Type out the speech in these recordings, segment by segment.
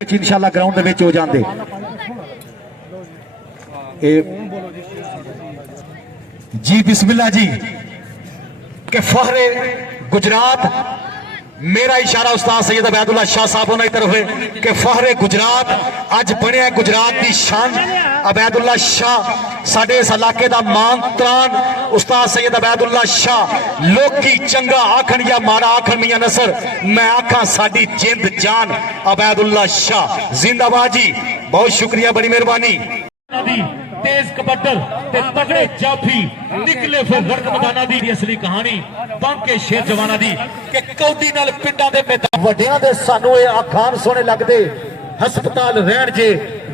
इंशाल्लाह ग्राउंड दे विच हो जांदे। जी बिस्मिल्लाह जी के फहरे गुजरात मेरा इशारा उस्ताद सैयद अबैदुल्ला शाह साहब की तरफ है कि फहरे गुजरात अज बनिया गुजरात की शान अबैदुल्ला शाह साडे इस इलाके का मान त्राण उस्ताद सैयद अबैदुल्ला शाह लोकी चंगा आखन या माड़ा आखन मियां नसर मैं आखा साडी जिंद जान अबैदुल्ला शाह जिंदाबाद जी। बहुत शुक्रिया, बड़ी मेहरबानी। तेज कबड्डर ते तगड़े जाफी निकले फिर रंग मैदाना दी असली कहानी बांके शेर जवाना दी के कौडी नाल पिंडां दे मैदान वड्डियां दे सानू ए आखान सोने लगदे हस्पताल रहण जे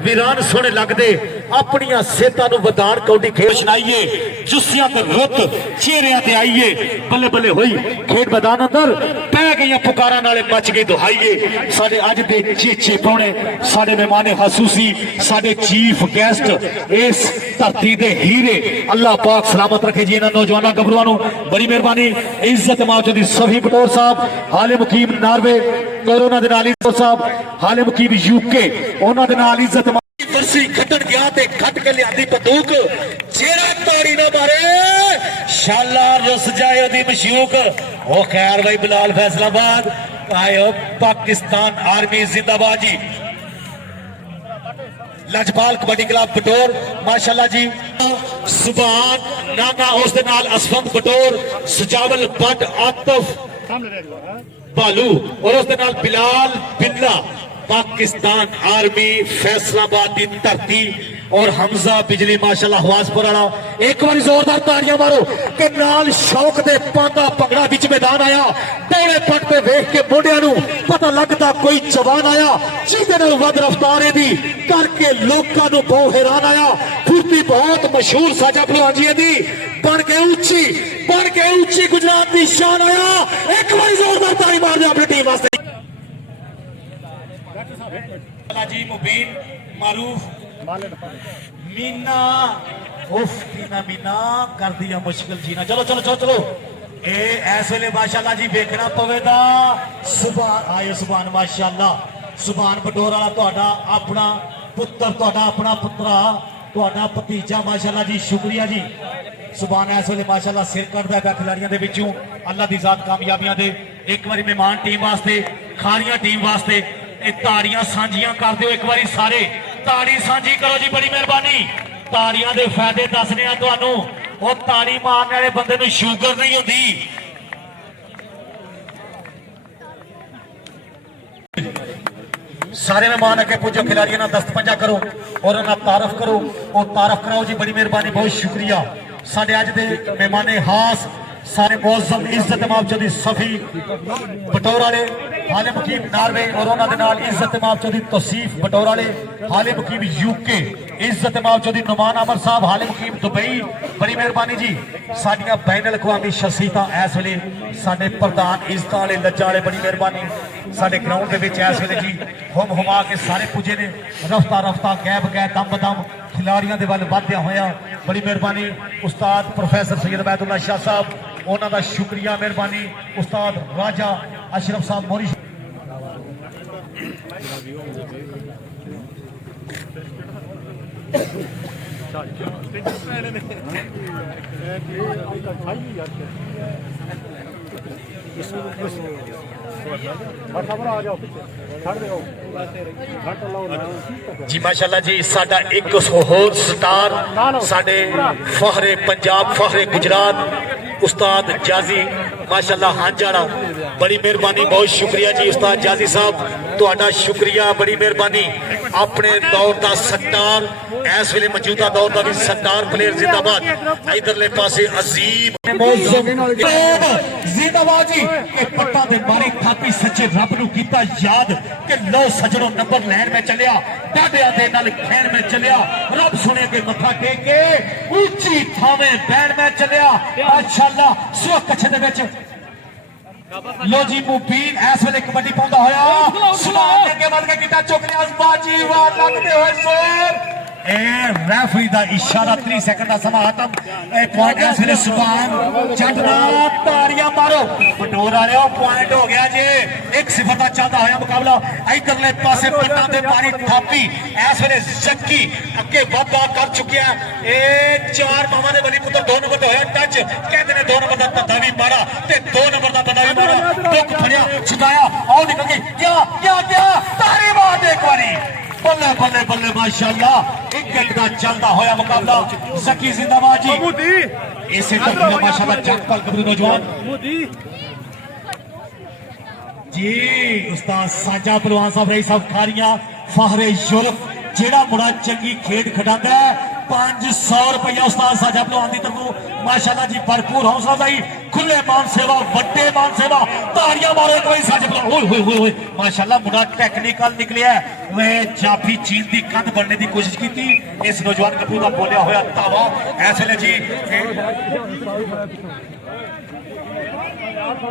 वीरान सोने लगदे अपनियां सेहतां नू वधाण कौडी खेल सुनाइए जुस्सियां ते रुत चेहरियां ते आइए बल्ले बल्ले होई खेड मैदान अंदर पै गईयां पुकारां नाले मच गई दुहाइए साडे अज दे चेचे पौने साडे मेहमान खसूसी साडे चीफ गेस्ट इस धरती दे हीरे अल्लाह पाक सलामत रखे जी। इन्हां नौजवानां गबरूआं नू बड़ी मेहरबानी इज्जत माजूद सफी बटोर साहब हाले मुकीम नार्वे कोरोना दे नाल साहब हाले मुकीम यूके उन्हां दे नाल इज्जत वर्सी खटन गया ते खट के लियादी बंदूक जेरा ताड़ी ना मारे शाला रुस जाए ओदी मशूक ओ खैर भाई बिलाल फैसलाबाद आयो पाकिस्तान आर्मी जिंदाबाद जी। लजपाल कबड्डी क्लब बटोर माशाल्लाह जी सुभान नाना उस दे नाल असफंद बटोर सजावल बट आतिफ बालू और उस दे नाल बिलाल बिल्ला पाकिस्तान आर्मी फैसलाबाद की धरती और हमजा बिजली माशाल्लाह हवासपुर वाला एक बार जोरदार ताड़ियां मारो के नाल शौक दे पांदा भंगड़ा बीच मैदान आया दौड़े पट पे वेख के मोढियां नू पता लगता कोई जवान आया जिहदे नाल वध रफ्तार दी करके लोकां नू बहुत हैरान आया फुर्ती बहुत मशहूर साजा भलवान जी दी बन के ऊंची गुजरात की शान आया एक बार जोरदार ताड़ी मार दे अपनी टीम वास्ते जी। मुबीन मारूफ मीना उफ मीना मीना कर दिया मुश्किल जीना चलो चलो चलो चलो ए इस वेले माशाल्लाह जी वेखना पवेगा सुभान आए सुभान माशाल्लाह सुभान बटोर वाला तुहाडा अपना पुत्र तुहाडा अपना पुत्रा तुहाडा भतीजा माशाल्लाह जी शुक्रिया जी। सुभान इस वेले माशाल्लाह सिर कटदा है खिलाड़ियों के विचों अल्लाह दी जात कामयाबियां दे एक बारी मेहमान टीम वास्ते खारियां टीम वास्ते ताड़ियां सांझियां कर दिओ एक बारी सारे ताड़ी सांझी करो जी बड़ी मेहरबानी। ताड़ियां दे फायदे दसने आ तुहानू ओ ताड़ी मारने वाले बंदे नू शुगर नहीं होंदी। सारे मेहमान अगे पुजो खिलाड़ियों ना दस्त पंजा करो और उन्हें तारफ करो और तारफ कराओ जी बड़ी मेहरबानी बहुत शुक्रिया। साडे अज दे मेहमाने खास सारे मौजम इज्जत माफचौदी सफी बटोर वाले हाले मुकीम नार्वे और उन्होंने नाल इज्जत माफचौदी तौसीफ बटोर वाले हाले मुकीम यूके इज्जत माफचौदी नुमान अमर साहब हाले मुकीम दुबई बड़ी मेहरबानी जी। साडियां बैन अवी शख्सियतां इस वेले साडे प्रधान इज्जत वाले लज्जा वाले बड़ी मेहरबानी साडे ग्राउंड दे विच इस वेले जी हुम हुमा के सारे पुजे ने रफ्ता रफ्ता गैब गै दम बदम खिलाड़ियों के वल वधदਿਆਂ होया बड़ी मेहरबानी उस्ताद प्रोफैसर सैयद अबैदुल्ला शाह साहब उन्हों का शुक्रिया मेहरबानी उस्ताद राजा अशरफ साहब मोरी जी माशाल्लाह जी साडा एक होर स्टार साडे फहरे पंजाब फहरे गुजरात उस्ताद जाजी माशाल्लाह हांजाड़ा बड़ी मेहरबानी बहुत शुक्रिया जी उस्ताद जाजी साहब तुहाडा शुक्रिया बड़ी मेहरबानी। अपने दौर का सट्टार इस वेले मौजूदा दौर का भी सट्टार प्लेयर जिंदाबाद इधरले पासे अजीम जिंदाबाद जी के पट्टा दे मारी थापी सच्चे रब नू कीता याद के लो सजनों नंबर लैन में चलिया डाडिया दे नाल खेन में चलिया रब सुने के मथा टेक के ऊंची थावे बैन में चलिया माशाल्लाह सो कच्छ दे विच लो जी मुबीन इस वेले कबड्डी पाउंदा होया सुभान के वध के कीता चुक लिया बाजी वाह लगदे होए जोर रेफरी का इशारा 3 सेकंड का समा खत्म। पॉइंट इस वे सुभान जट दा ताड़ियां मारो बटोर वाले पॉइंट हो गया जे 1-0 का चलता होया मुकाबला। इधरले पासे पन्ना दे पानी थापी इस वे जक्की अगे वादा कर चुकिया। 4 मामा ने बनी पुत्र 2 नंबर होया टच कहते ने 2 नंबर का बंदा भी मारा ते 2 नंबर का बंदा भी मारा दुख फड़िया छुटाया और निकल गई क्या क्या क्या तारी मार एक बारी बल्ले बल्ले बल्ले माशाल्लाह। एक घंटे का चलता होया मुकाबला। जकी जिंदाबाद जी इसे तो माशाल्लाह जगपाल कबरू नौजवान जी उस्ताद साजा पहलवान साहब रही साहब खारियां फाहरे यूरोप जेड़ा मुड़ा चंगी खेड खिडांदा है 500 रुपया उस्ताद साजा पहलवान दी तरफों माशाल्लाह जी भरपूर हौसला अफजाई खुले मान सेवा वड्डे मान सेवा ताड़ियां मारो एक बारी साजा पहलवान ओए ओए माशाल्लाह मुड़ा टेक्निकल निकलिया वे जाफी चीन दी कंध बनने की कोशिश की। इस नौजवान कपूर का बोलिया होया धावा ऐसे जी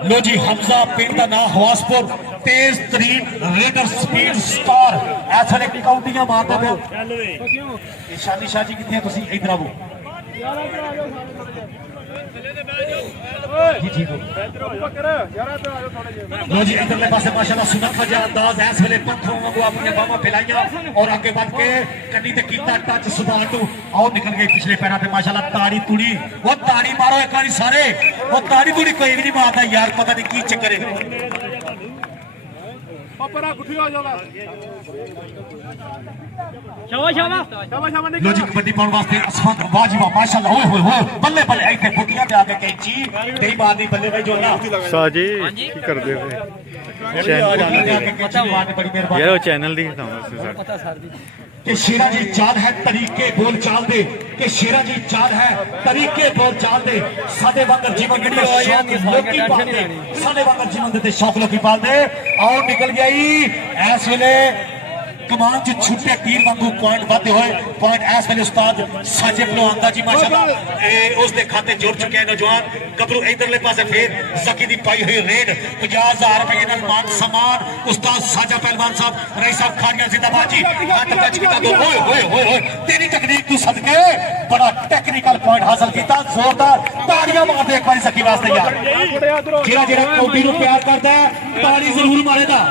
लो जी हमजा पिंड का नाम हवासपुर तेज तरीन रेडर स्पीड स्टार ऐसे काउंटियां मारता पे शानी शाह जी कितने तुसी इधर आओ जी ठीक हो लो जी इधरले पासे माशाल्लाह सुनखा जा अंदाज इस वेले पत्थरों वांगू अपनी बाहों फैलाइयां और आगे बढ़ के कन्नी ते कीता टच सुभान टू आओ निकल गए पिछले पैरों पे माशाल्लाह ताड़ी तुड़ी वो ताड़ी मारो एक बारी सारे वो ताड़ी तुड़ी कोई भी नहीं मारता यार पता नहीं की चक्कर है लो जी कबड्डी पाउण वास्ते असफाक वाह जी वाह माशाल्लाह ओए होए बल्ले बल्ले इथे फुटियां ते आके कैंची कई बार नहीं बल्ले भाई जो ना साजी की कर दे यार वो चैनल दी पता सर दी कि शेरा जी चाल है तरीके बोल चाल दे कि शेरा जी चाल है तरीके बोल चाल दे सादे वांगर जीवन के लोकी पाल दे सादे वांगर जीवन दे शौक लोकी पाल दे और निकल गई इस वेले कमान च छुट्टे तीर वांगू पॉइंट वादे होए पॉइंट इस वेले उस्ताद साजे पहलवान दा जी माशाल्लाह उस दे खाते जुड़ चुके हैं नौजवान गबरू इधरले पासे फिर जकी दी पाई हुई रेड 50,000 रुपए नाल मान सम्मान उस्ताद साजा पहलवान साहब रईस साहब खानिया जिंदाबाद जी हाथ टच कीता दो ओए ओए ओए तेरी तकनीक तू सदके बड़ा टेक्निकल पॉइंट हासिल कीता जोरदार ताड़ियां मार दे एक बारी जकी वास्ते यार जेड़ा जेड़ा कौडी नु प्यार करदा ताड़ी जरूर मारेगा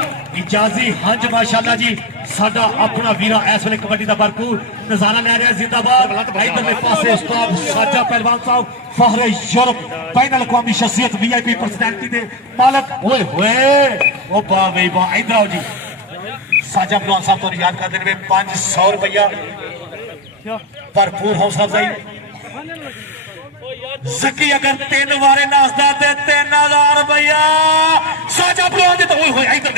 इजाजी हंज माशाल्लाह जी साडा अपना वीरा इस वेले कबड्डी का भरपूर नजारा ले रहा है जिंदाबाद इधरले पासे उस्ताद साजा पहलवान साहब फहरे यूरोप बैन अल-अक़वामी शख्सियत वीआईपी पर्सनैलिटी दे मालक ओए होए ओ वाह वे वाह इधर आओ जी साजा पहलवान साहब तो याद कर देने 500 रुपया भरपूर हौसला अफजाई जकी अगर 3 बारे नाचदा ते 3000 रुपया साजा पहलवान दे तो ओए होए इधर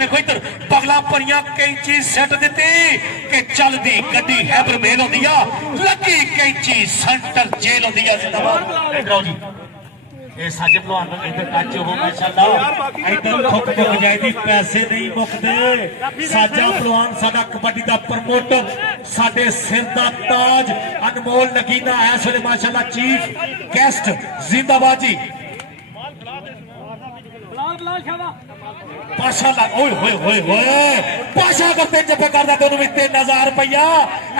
देखो इधर पगला परियां कैंची सेट दिती कि चलदी गड्डी हैबर मेल होंदी आ लगी कैंची सेंटर जेल होंदी आ जिंदाबाद इधर आओ जी ए साजे पहलवान इधर टच हो माशाल्लाह इधर ठुक मुक जाएगी पैसे नहीं मुकदे साजा पहलवान साडा कबड्डी दा प्रमोटर साडे सिर दा ताज अनमोल नगीना इस वेले माशाल्लाह चीफ गेस्ट जिंदाबाद जी पाशा ओए होए होए होए पाशा करते जब करदा दोनों में 3000 रुपया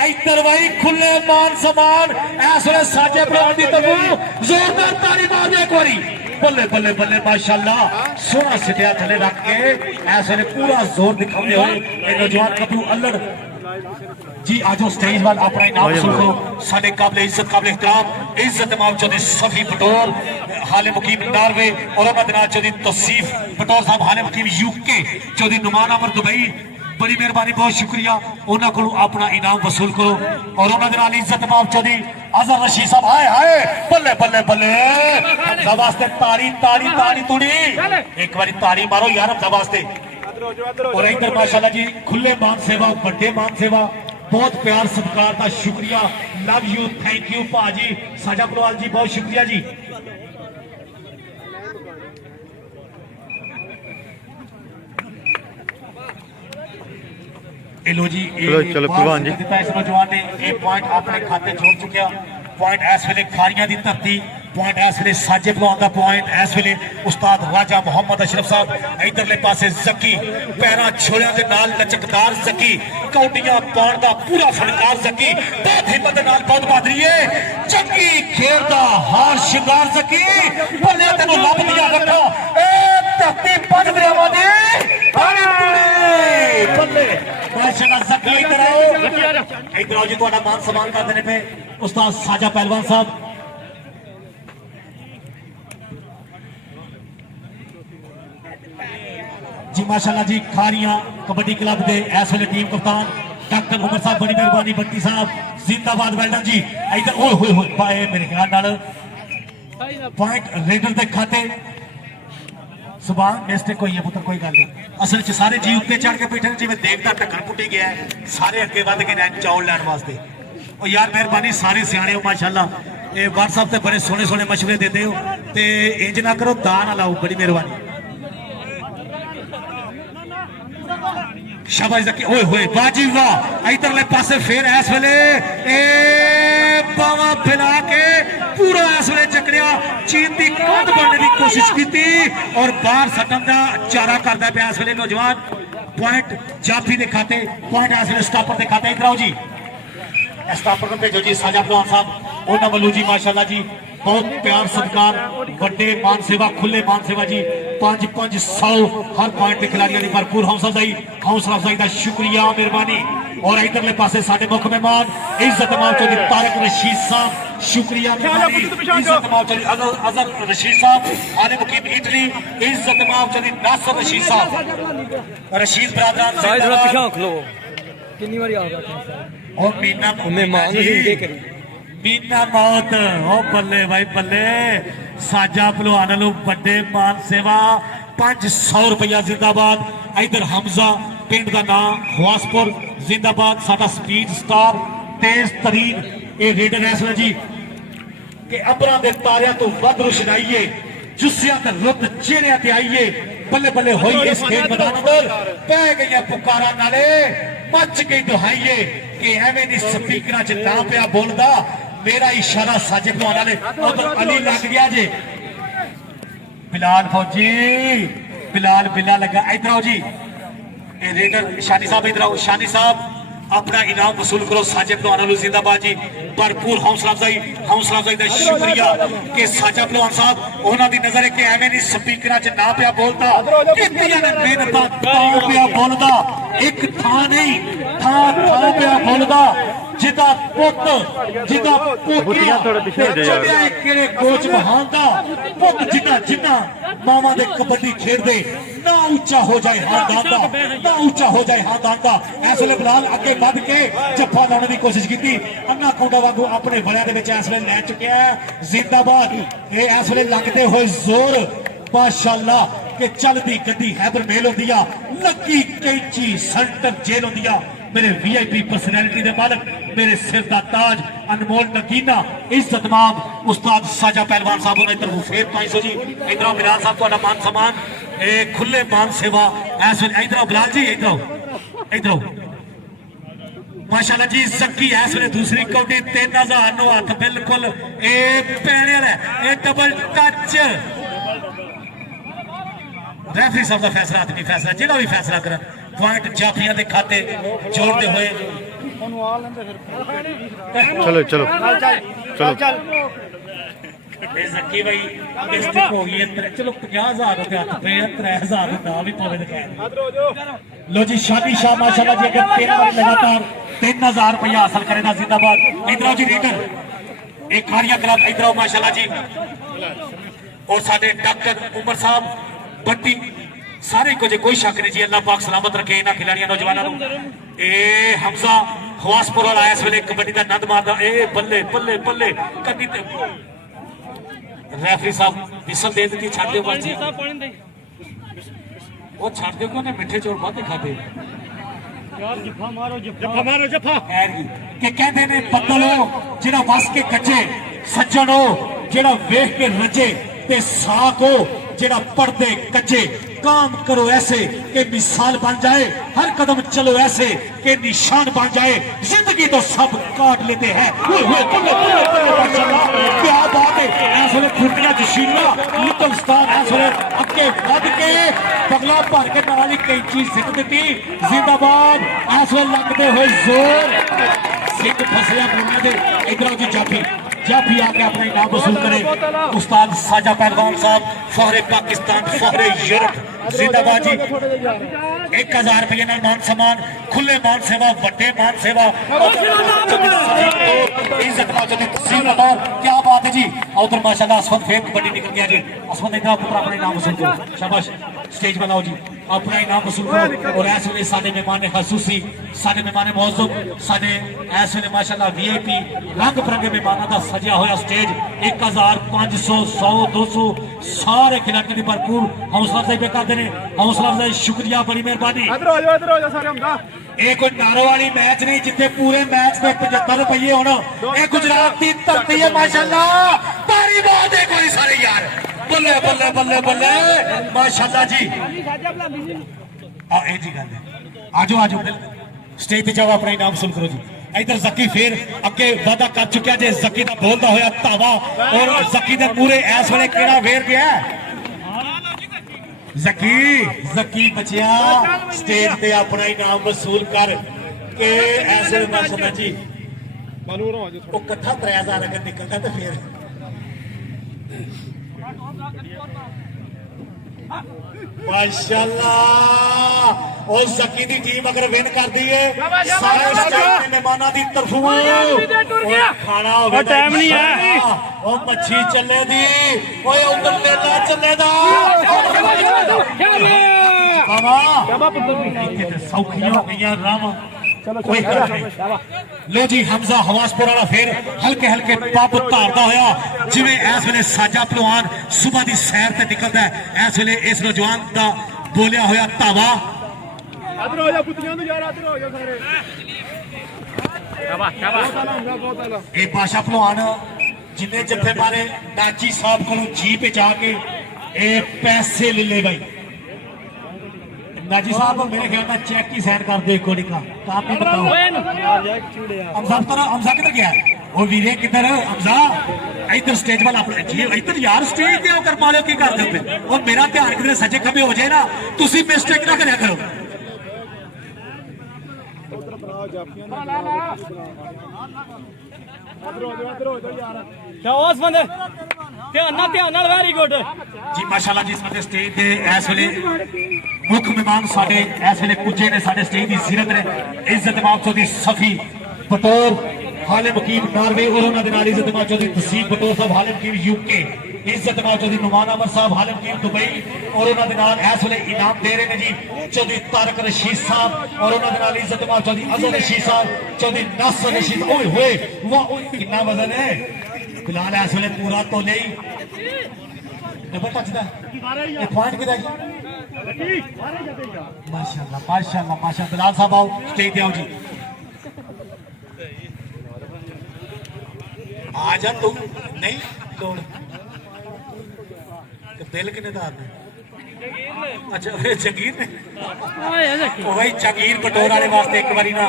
इधर भाई खुले मान सम्मान इस वेले साजे पहलवान दी तरफ जोरदार ताली मार दे एक बारी बल्ले बल्ले बल्ले माशाल्लाह सोना सिटिया थले रख के इस वेले पूरा जोर दिखाते हुए ये नौजवान कबरू अल्लड़ जी आज स्टेज वाल अपना इनाम सुनो साडे काबिल इज्जत काबिल एहतराम इज्जत इमाम चौधरी सफी पटोर हाले मुकीम नॉर्वे और अहमदनाथ चौधरी तौसीफ पटोर साहब हाले मुकीम यूके चौधरी नुमान अमर दुबई बड़ी मेहरबानी बहुत शुक्रिया उन्होंने को अपना इनाम वसूल करो और उन्होंने इज्जत इमाम चौधरी अजहर रशीद साहब हाय हाय बल्ले बल्ले बल्ले वास्ते ताड़ी ताड़ी ताड़ी तुड़ी एक बारी ताड़ी मारो यार वास्ते और इधर माशाल्लाह जी खुले मान सेवा बड़े मान सेवा बहुत प्यार सत्कार का शुक्रिया लव यू थैंक यू भाजी साजा पहलवान जी बहुत शुक्रिया जी लो जी चलो पहलवान जी इस नौजवान ने एक पॉइंट अपने खाते छोड़ चुके पॉइंट इस वेले खारियां दी धरती पॉइंट इस वे साजे पलवान का पॉइंट इस वे उस्ताद राजा मुहम्मद अशरफ साहब इधरले पासे जकी पैर छोलिया के नाल लचकदार जकी कौटियां पाउण का पूरा फनकार जकी बहुत हिम्मत के नाल बहुत बहादुरी है चंगी खेल का हार शिंगार जकी बल्ले तेन लभ दिया रखो धरती पंज दरियावां दी बल्ले माशाअल्लाह जकी इधर आओ जी तुहाडा मान सम्मान करते पे उस्ताद साजा पहलवान साहब जी माशाअल्लाह जी खारियां कबड्डी क्लब के इस वे टीम कप्तान डॉक्टर उमर साहब बड़ी मेहरबानी बट्टी साहब जिंदाबाद वेल्डन जी इधर ओए होए होए पाए मेरे ख्याल नाल पॉइंट रेडर के खाते सुबह मिस्टेक हुई है पुत्र कोई गल नहीं असल च सारे जी उत्ते चढ़ के बैठे जिवें देवता ढक्कन पुटी गया है सारे अगे वध के रैंक चौल लैण वास्ते और यार मेहरबानी सारे सियाणे हो माशाअल्लाह ये व्हाट्सएप से बड़े सोहने सोहने मशवरे देते हो तो इंज ना करो दा ना लाओ बड़ी मेहरबानी शाबाश जकी ओए होए बाजी वाह इधरले पासे फिर इस वेले ए बावा फैला के पूरा इस वेले चकड़िया चीन की कंध बनने की कोशिश की और बाहर सटन का चारा करता पाया इस वेले नौजवान पॉइंट जाफी के खाते पॉइंट इस वेले स्टॉपर के खाते इधर आओ जी स्टॉपर को भेजो जी साजा पहलवान साहब उन्होंने वालों जी माशाअल्लाह जी बहुत प्यार सत्कार बड़े मान सेवा खुले मान सेवा जी 5-500 हर पॉइंट के खिलाड़ियों की भरपूर हौसला अफजाई का शुक्रिया मेहरबानी और इधरले पासे साडे मुख मेहमान इज्जत माल चौधरी तारक रशीद साहब शुक्रिया मेहरबानी इज्जत माल चौधरी अजहर रशीद साहब आले मुकीम इटली इज्जत माल चौधरी नासर रशीद साहब रशीद बरादरान और मीना मीना मौत ओ बल्ले भाई बल्ले साजा पहलवान लो बड़े मान सेवा 500 रुपया जिंदाबाद इधर हमजा पिंड का नाम खवासपुर जिंदाबाद साडा स्पीड स्टार तेज तरीन ये रेडर है जी कि अबरा के तारिया तो वध रोशनाई है जुस्सिया ते रुत चेहरिया ते आईए बल्ले बल्ले होई इस खेल मैदान अंदर पै गई पुकारा नाले मच गई दुहाई कि एवें दी स्पीकर च ना पिया बोलदा मेरा इशारा साजे पहलवान वाले उधर अली लग गया जी बिलाल फौजी बिलाल बिला लगा इधर आओ जी ए रेडर शानी साहब इधर आओ शानी साहब अपना इनाम वसूल करो साजे पहलवान जिंदाबाद जी भरपूर हौसला अफजाई का शुक्रिया कि साजा पहलवान साहब उन्होंने नजर है कि एवें नहीं स्पीकर च ना पिया बोलता मेहनत पिया बोलता एक थां नहीं थां पिया बोलता जिदा पुत जिदा पोतिया केड़े कोच महान दा पुत जिदा जिदा मामा दे कबड्डी खेडदे ना ऊंचा हो जाए खानदान दा ना ऊंचा हो जाए खानदान दा इस वेले बिलाल अगे बढ़ के जफ्फा लाने की कोशिश की अन्ना कोंडा वांगू अपने बड़िया दे विच इस वेले लै चुकिया है जिंदाबाद ये इस वेले लगदे होए जोर माशाअल्लाह के चलदी गड्डी हैबर मेल होंदी आ लगी कैंची सेंटर जेल होंदी आ मेरे वीआईपी पर्सनैलिटी के मालक मेरे सिर का ताज अनमोल नगीना इज्जत माम उस्ताद साजा पहलवान साहब ने इधर फेर 500 जी इधर बिलाल साहब ਤੁਹਾਡਾ मान सम्मान ए खुले मान सेवा ऐसे इधर बिलाल जी इधर माशाल्लाह जी जक्की इस वे दूसरी कौटी 3000 नो हाथ बिल्कुल ए पैने वाला ए डबल टच रेफरी साहब का फैसला आदमी फैसला जिहड़ा भी फैसला करन पॉइंट जाफियां के खाते जोड़ते हुए चलो चलो चलो जक्की भाई मिस्टेक हो गई है चलो 50,000 रुपया 3000 ना भी पवे दिखाया लो जी शादी शाह माशाल्लाह जी अगर 3 बार लगातार 3000 रुपया हासिल करेगा जिंदाबाद इधर जी रीडर एक खारिया क्लब इधर माशाल्लाह जी और साडे डॉक्टर उमर साहब बट्टी सारे को कोई शक नहीं जी अल्लाह पाक सलामत रखे इन्होंने खिलाड़ियों नौजवानों ए हमजा खवासपुर वाला इस वेले कबड्डी का नंद मारदा ए बल्ले बल्ले बल्ले कभी रेफरी साहब विसल दे दी छाड़ दो बच्चे वो छाड़ दो क्यों मिठे चोर बहुत खाते यार जफा मारो जफा के कहते ने बदलो जेड़ा वस के कच्चे सज्जन हो जेड़ा वेख के रजे ते साक हो जेड़ा पढ़दे कच्चे काम करो ऐसे कि मिसाल बन जाए, हर कदम चलो ऐसे कि निशान बन जाए। जिंदगी तो सब काट लेते हैं। क्या बात है, ऐसे खुटियां जशीला लिटल स्टार ऐसे अगे वध के पगला भर के नाल ही कैंची सिट दी। जिंदाबाद ऐसे लगते हुए जोर सिख फसलिया दुनिया दे। इधर जी जाफी जाफी आके अपना इनाम वसूल करे। उस्ताद साजा पहलवान साहब, फहरे पाकिस्तान, फहरे यूरोप, जिंदाबाद जी। 1000 रुपये मान सम्मान, खुले मान सेवा, वड्डे मान सेवा, इज्जत क्या बात है जी। उधर माशाल्लाह असफत फेर कबड्डी निकल गया जी। असफत इधर पुत्र अपना इनाम वसूल करो, शाबाश। स्टेज पर लाओ जी, अपना इनाम वसूल करो। और इस वे साडे मेहमान खसूसी, साडे मेहमान मौजूद, साडे इस वे माशाल्लाह VIP रंग बिरंगे मेहमानों का सजिया होया स्टेज। 1500 100 200 सारे खिलाड़ियों की भरपूर हौसला अफजाई पे करते हैं। हौसला अफजाई शुक्रिया, बड़ी मेहरबानी। ये कोई नारों वाली मैच नहीं जिथे पूरे मैच में 75 रुपये होना। ये गुजरात की धरती है माशाल्लाह। तारी बात है कोई सारे यार, बल्ले बल्ले बल्ले बल्ले माशाल्लाह जी। ए जी गल है, आजो आजो स्टेज पे जाओ, अपना इनाम वसूल करो जी। इधर जकी फिर अगे वादा कर चुका जे, जकी का बोलता होया धावा। और जकी दे पूरे इस वेले केड़ा वेर गया जकी। जकी बचिया स्टेज पे अपना इनाम वसूल कर के ऐसे माशाल्लाह जी। वो कट्ठा 3000 अगर निकलता तो फिर माशाल्लाह। और जकी दी टीम अगर विन कर दी है सारे स्टेज मेहमानों की तरफों खाना होगा, टाइम नहीं है। वो मच्छी चले दी, ओए उधर मेला चले दा सौखियां हो गई राम। लो जी हमजा हवासपुर वाला फिर हल्के हल्के पब धारदा होया जिवें इस वेले साजा पहलवान सुबह की सैर ते निकलदा है। इस वेले इस नौजवान का बोलिया होया धावा। ये बादशाह पहलवान जिन्हें जत्थे मारे नाची साहब को जीप जाके पैसे ले ले भाई। नाजी साहब मेरे ख्याल में चेक की साइन कर दे कोडी का काम भी बताओ। हमजा किधर गया? वो वीरे किधर? हमजा इधर स्टेज वाला अपने जी इधर यार स्टेज ते कर मालियो की कर देते। और मेरा ध्यान किधर सजे खबे हो जाए ना, तुसी मिस्टेक ना करया करो। वेरी गुड जी माशाल्लाह जी। साडे स्टेज ते इस वेले मुख मेहमान साडे इस वेले पुजे ने, साडे स्टेज की सीरत ने। इज्जत इमाम चौधरी सफी बतौर हालिम हकीम नार्वे और उन्होंने दे नाल इज्जत इमाम चौधरी तसीम बतौर साहब हालिम हकीम UK, इज्जत इमाम चौधरी नुमान अहमद साहब हालिम हकीम दुबई और उन्होंने दे नाल इस वेले इनाम दे रहे हैं जी चौधरी तारक रशीद साहब और उन्होंने दे नाल इज्जत इमाम चौधरी अजहर रशीद साहब, चौधरी नासर रशीद। ओए होए वाह कितना वजन है फिलहाल इस वेले पूरा तो नहीं डबल टचदा ये पॉइंट किधर है? माशाल्लाह माशाल्लाह माशाल्लाह। बिलाल साहब आओ स्टेज पे आओ जी। आ जा तू नहीं तोड़ बिल किने दा आपने? अच्छा जगीर ने भाई जगीर बटोर वाले वास्ते एक बारी ना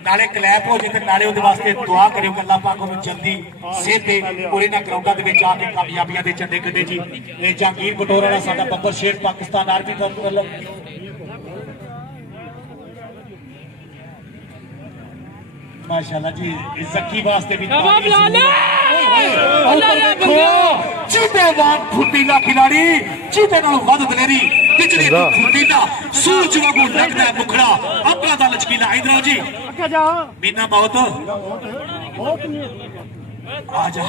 नाले क्लैप हो जाए नाले उहदे वास्ते दुआ करियो कि अल्लाह पाक उन्हें जल्दी सेहत दे और इन्हां ग्राउंडां दे विच आके कामयाबियां दे झंडे कड्डे जी। ये जहांगीर बटोर वाला साडा बब्बर शेर पाकिस्तान आर्मी का माशाल्लाह जी। जकी वास्ते भी चीतेवान फुर्तीला खिलाड़ी, चीते नालों वध दलेरी, बिजली फुर्तीला सूरज वांगू लगदा है मुखड़ा, अपना दा लचकीला। इधर आओ जी मीना बहुत आ जा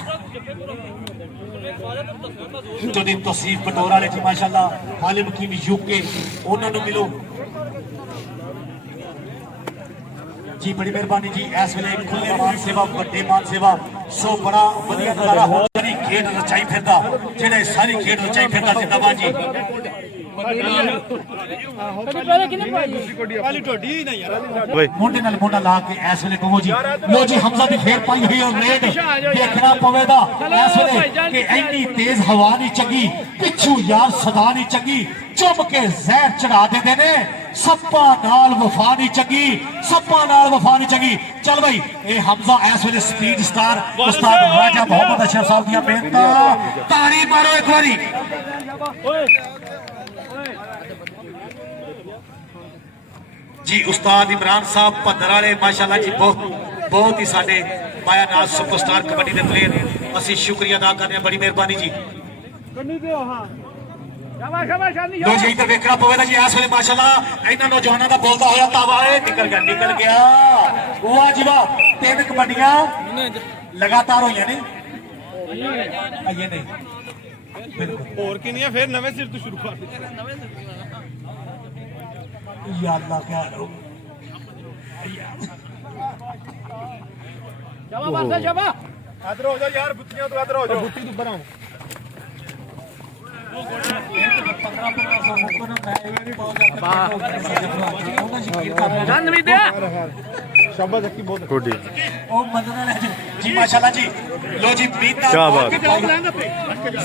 जो दिन तसीफ बटोरा ले जी माशाल्लाह हालिम हकीम UK उन्होंने मिलो जी। बड़ी मेहरबानी जी। इस वेले खुले मान सेवा वड्डे मान सेवा सो बड़ा वधिया नजारा हो सारी खेड रचाई फिरदा जेड़े सारी खेड रचाई फिरदा। जिंदाबाद जी। मुंडे नाल मुंडा ला के इस वेले कहो जी। लो जी हमजा दी फेर पाई हुई और रेड देखना पवेगा इस वेले कि इतनी तेज हवा नहीं चंगी, पिछू यार सदा नहीं चंगी, चुम के जहर चढ़ा देते ने सप्पा नाल वफा नहीं चंगी सप्पा नाल वफा नहीं चंगी चल भाई ये हमजा इस वेले स्पीड स्टार उस्ताद राजा मोहम्मद अशरफ साहब दी बेनता तारी मारो एक बारी जी उस्ताद इमरान साहब भद्दर वाले माशाल्लाह जी बहुत ही साडे माया नाज सुपरस्टार कबड्डी के प्लेयर असि शुक्रिया अदा करते हैं बड़ी मेहरबानी जी लो जी इधर देखना पवेगा जी इस वेले माशाल्लाह इन्हां नौजवानों का बोलता होया तावा निकल गया वाह जी वाह 3 कबड्डियां लगातार होईयां ने ये नहीं और की नहीं है फिर नवे सिर तो शुरू कर या अल्लाह क्या लो इधर हो जा यार बुत्तियां तो इधर हो जा बुत्ती तो ऊपर आओ शाबाश जक्की बहुत गुड जी माशाल्लाह जी लो जी क्या बात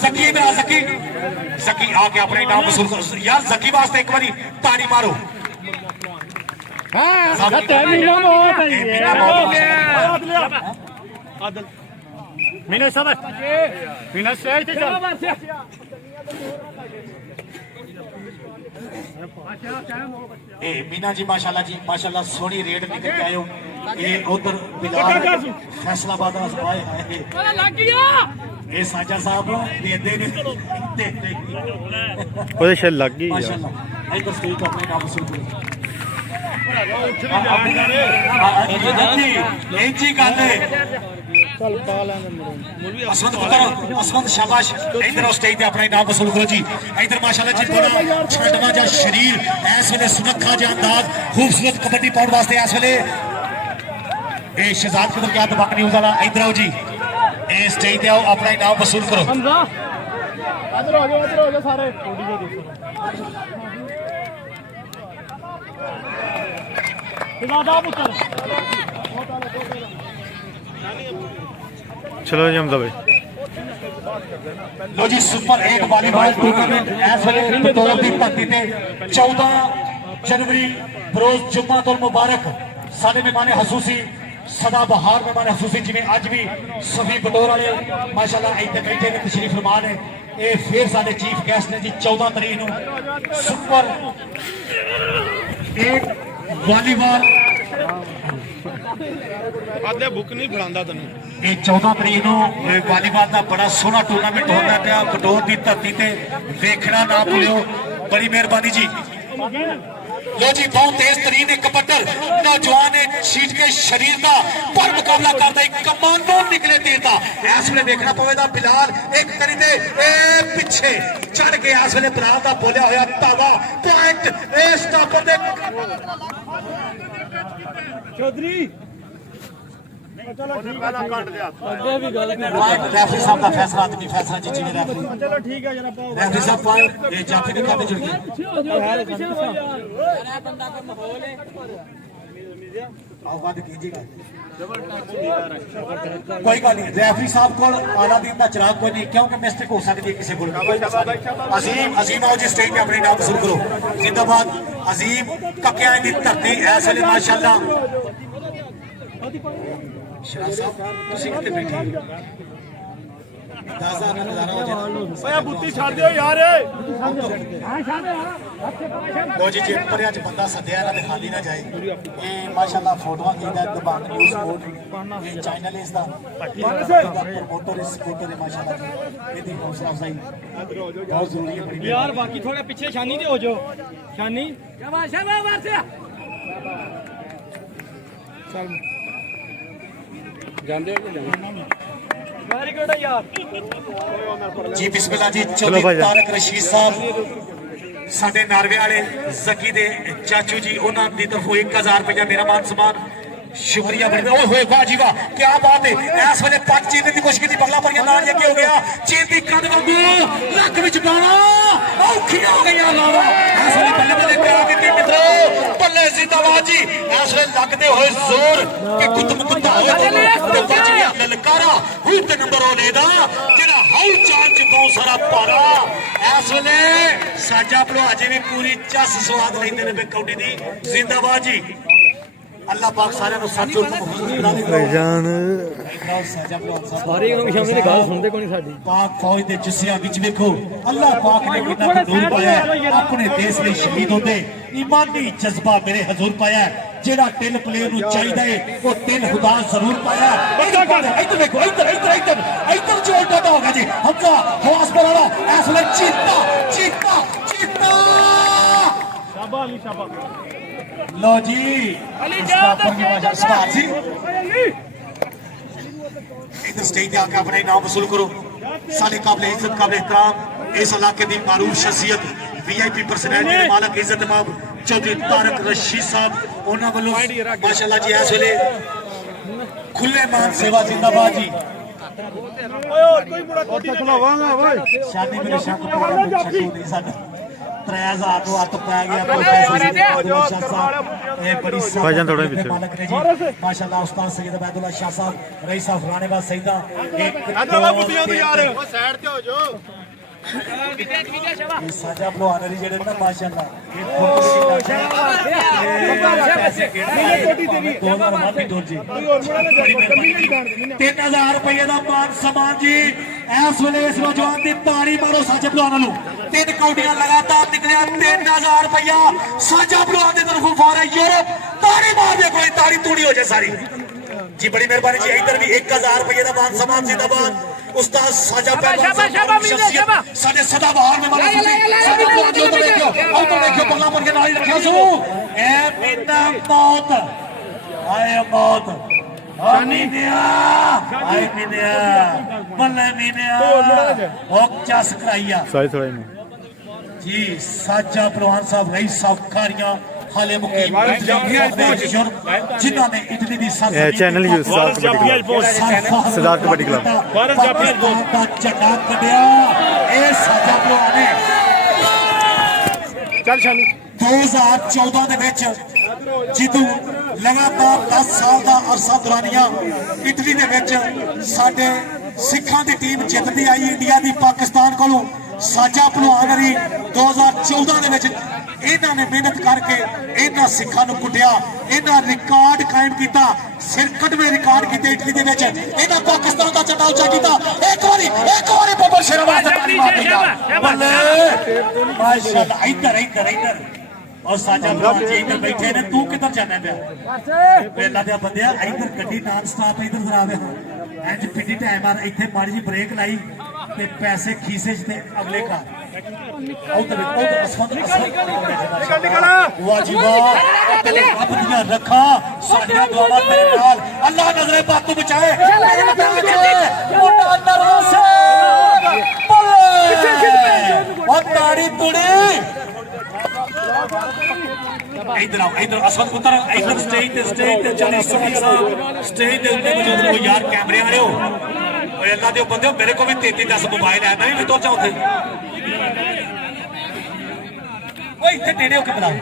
जकी इधर जकी जकी आके अपने नाम वसूल करो यार जकी वास्ते एक बारी ताड़ी मारो मीना शाबाश मीना से आई थे चल ए मीना जी माशाल्लाह सोनी रेड निकल के आयो ये उधर बिलाल फैसलाबाद आए ये साजा साहब देते ने ओए शे लग गई यार माशाल्लाह इधर स्टेज अपने नाम वसूल करो इंची गल चल पाल असमत शाबाश इधर स्टेज पे अपना इनाम वसूल करो जी इधर माशाल्लाह जी बड़ा छड़वा जा शरीर इस वेले सुनखा जा अंदाज खूबसूरत कबड्डी पाउंड वास्ते इस वेले ए शहजाद किधर क्या दबाक न्यूज़ वाला इधर आओ जी ए स्टेज पे आओ अपना इनाम वसूल करो इधर हो जाओ सारे चलो जी हम दबे लो जी सुपर 1 वॉलीबॉल टूर्नामेंट इस वेले बतौर दी धरती ते 14 जनवरी बरोज जुम्मातुल मुबारक साडे मेहमान हसूसी सदा बहार मेहमान हसूसी जिवें अज भी सभी बटोर वाले माशाल्लाह इत्थे बैठे ने तशरीफ फरमा ने ये फिर साडे चीफ गेस्ट ने जी 14 तरीक नूं सुपर 1 वॉलीबॉल आदले बुक नहीं फड़ांदा तन्नू ये 14 तरीक नूं वॉलीबॉल का बड़ा सोहना टूर्नामेंट होना पिया बटोर की धरती ते देखना ना भूलियो बड़ी मेहरबानी जी लो जी बहुत तेज तरीन एक कबड्डर नौजवान ने सीट के शरीर का पर मुकाबला करता एक कमांडो निकले तीर का इस वेले देखना पवेगा बिलाल एक करी ते पीछे चढ़ के इस वेले बिलाल का बोलिया होया तावा पॉइंट ए स्टॉपर दे चौधरी चलो ठीक है काट दिया अगे भी गल पॉइंट रेफरी साहब का फैसला आदमी फैसला जी जिम्मे रेफरी चलो ठीक है जरा रेफरी साहब पॉइंट ये जाफी के खाते जुड़ गए बंदा का माहौल है आवाज कीजिएगा कोई गल नहीं रेफरी साहब को आला दिन का चिराग कोई नहीं क्योंकि मिस्टेक हो सकती है किसी को अजीम आओ जी स्टेज पे अपने नाम वसूल करो जिंदाबाद अजीम कक्या की धरती ऐसे माशाल्लाह शराब साहब तुसी कितने बैठे दादा का नजारा हो जाए ओए बुत्ती छाड़ दियो यार लो जी पर आज बंदा सद्या ना खाली ना जाए ये माशाल्लाह फोटोआं कीदा दबाक न्यूज़ स्पोर्ट ये चैनल है इसदा प्रमोटर सपोर्टर है माशाल्लाह ये हौसला अफजाई बहुत जरूरी है यार बाकी थोड़ा पीछे शानी दे हो जो शानी शाबाश शाबाश चल जांदे हो वेरी गुड यार जी बिस्मिल्लाह जी चलो तारक रशीद साहब साडे नारवे वाले जकी दे चाचू जी उन्हां दी तरफों 1000 रुपया मेरा मान सम्मान शुक्रिया बड़ी ओए होए वाह जी वाह क्या बात है इस वेले पट चीरने की कोशिश की बगला परियां नाल क्या हो गया चीर दी कंध वांगू रख विच पाना औखी हो गई लावा इस वेले बल्ले बल्ले प्यार दी मित्रो बल्ले जिंदाबाद जी इस वेले लगदे होए जोर कि कुत्त मुकुत्ता होए ते बच गया ललकारा हूं ते नंबर ओ लेदा जेड़ा बहुत चाल चुका हूं सारा पारा इस वेले साजा भलो अजे भी पूरी चस स्वाद लेंदे ने कौडी दी जिंदाबाद जी अल्लाह पाक सारे नु सच जान ਸਾਰੇ ਨੂੰ ਸ਼ਾਮੇ ਦੀ ਗੱਲ ਸੁਣਦੇ ਕੋਈ ਨਹੀਂ ਸਾਡੀ पाक फौज के जिस्सियां विच वेखो अल्लाह पाक ने कितना नूर पाया है, अपने देश लिए शहीद होते ईमानी जज्बा मेरे हजूर पाया है। जेड़ा तिल प्लेयर नु चाहिदा है वो तिल खुदा जरूर पाया है। इधर देखो इधर इधर इधर इधर जोर डाटा होगा जी हमजा हवास पर वाला ऐसे चीता चीता चीता शाबाश अली शाबाश लो जी अली जी इधर स्टेज पे आके अपना इनाम वसूल करो सारे काबिल इज्जत काबिल एहतराम इस इलाके की मारूफ शख्सियत वीआईपी पर्सनैलिटी दे मालक इज्जत इमाम चौधरी तारक रशीद साहब उन्हां वल्लों माशाअल्लाह जी इस वेले खुले मान सेवा जिंदाबाद जी कोई बड़ा कोटी खलावांगा भाई शादी मेरे शक नहीं साडा 3000 तो हथ पै गया ये बड़ी भाईजान थोड़ा पीछे माशाअल्लाह उस्ताद सैयद अब्दुल्ला शाह साहब रईस साहब राणेवाल सईदा एक आधा बुटियां तो यार वो साइड ते हो जो साजा भलवान जी जेड़े ना माशाअल्लाह ये फोटो कोटी तेरी 3000 रुपए का मान सम्मान जी इस वेले इस नौजवान की ताड़ी मारो साजा भलवान नूं 3 कौडियां लगातार निकलिया 3000 रुपया साजा भलवान की तरफों फॉर यूरोप ताड़ी मार दे कोई ताड़ी तूड़ी हो जाए सारी जी बड़ी मेहरबानी जी इधर भी 1000 रुपए का मान सम्मान जिंदाबाद उस्ताद साजा शख्सियत साडे सदाबहार में मानो साडे को तो देखो और तो देखो बल्ला पर के नाली रखा सु ए मीना मौत आए मौत आनी दिया आए मीनिया बल्ले मीनिया ओ चस कराइया सारी थोड़ा ही जी साजा परवान साहब रईस साहब कारियां हाले मुकीम जिन्होंने इटली दी चैनल यूज सरदार कबड्डी क्लब भारत जाफी ਦਾ ਝੰਡਾ ਕੱਢਿਆ ਇਹ ਸਾਜਾ ਭਲਵਾਨ ਨੇ चल शानी 2014 ਦੇ ਵਿੱਚ ਜਿੱਦੂ ਲਗਾਤਾਰ 10 ਸਾਲ ਦਾ ਅਰਸਾ ਦੌਰਾਨੀਆ ਇਟਲੀ ਦੇ ਵਿੱਚ ਸਾਡੇ ਸਿੱਖਾਂ ਦੀ ਟੀਮ ਜਿੱਤਦੀ ਆਈ ਇੰਡੀਆ ਦੀ ਪਾਕਿਸਤਾਨ ਕੋਲੋਂ ਸਾਜਾ ਭਲਵਾਨ ਨੇ 2014 ਦੇ ਵਿੱਚ ਇਹਨਾਂ ਨੇ ਮਿਹਨਤ ਕਰਕੇ ਇਹਨਾਂ ਸਿੱਖਾਂ ਨੂੰ ਕੁੱਟਿਆ ਇਹਨਾਂ ਰਿਕਾਰਡ ਕਾਇਮ ਕੀਤਾ ਸਿਰਕਟ ਵਿੱਚ ਰਿਕਾਰਡ ਕੀਤੇ ਇਟਲੀ ਦੇ ਵਿੱਚ ਇਹਨਾਂ ਪਾਕਿਸਤਾਨ ਦਾ ਝੰਡਾ ਉੱਚਾ ਕੀਤਾ ਇੱਕ ਵਾਰੀ ਬੱਬਰ ਸ਼ੇਰਵਾਲ ਦਾ ਤਾੜੀ ਮਾਰ ਦਿੱਤਾ ਬੱਲੇ ਮਾਸ਼ਾਅੱਲਾ ਇੱਧਰ ਇੱਧਰ ਇੱਧਰ और साजा भलवान जी इधर बैठे ने तू किधर जाना पे बेला दे बंदिया इधर गड्डी नॉन स्टॉप इधर जरावे इंज पिटी टाइम मार इथे माड़ी जी ब्रेक लाई ते पैसे खीसे च ते अगले का उधर असफत निकल वाह जी वाह तेरे रब दियां रखा साडियां दुआवां तेरे नाल अल्लाह नजरे पाक तू बचाए मेरे बचाए मुंडा नरोस और ताड़ी तुड़ी इधर आओ इधर असवत पुत्र इधर स्टेज ते चले स्टेज दे उत्ते मौजूद रहो यार कैमरे वाले हो ओए अल्लाह दे बंदे मेरे को भी 33-10 मोबाइल है मैं भी तुर जाऊं थे ओए इथे नेड़े होके बुलाओ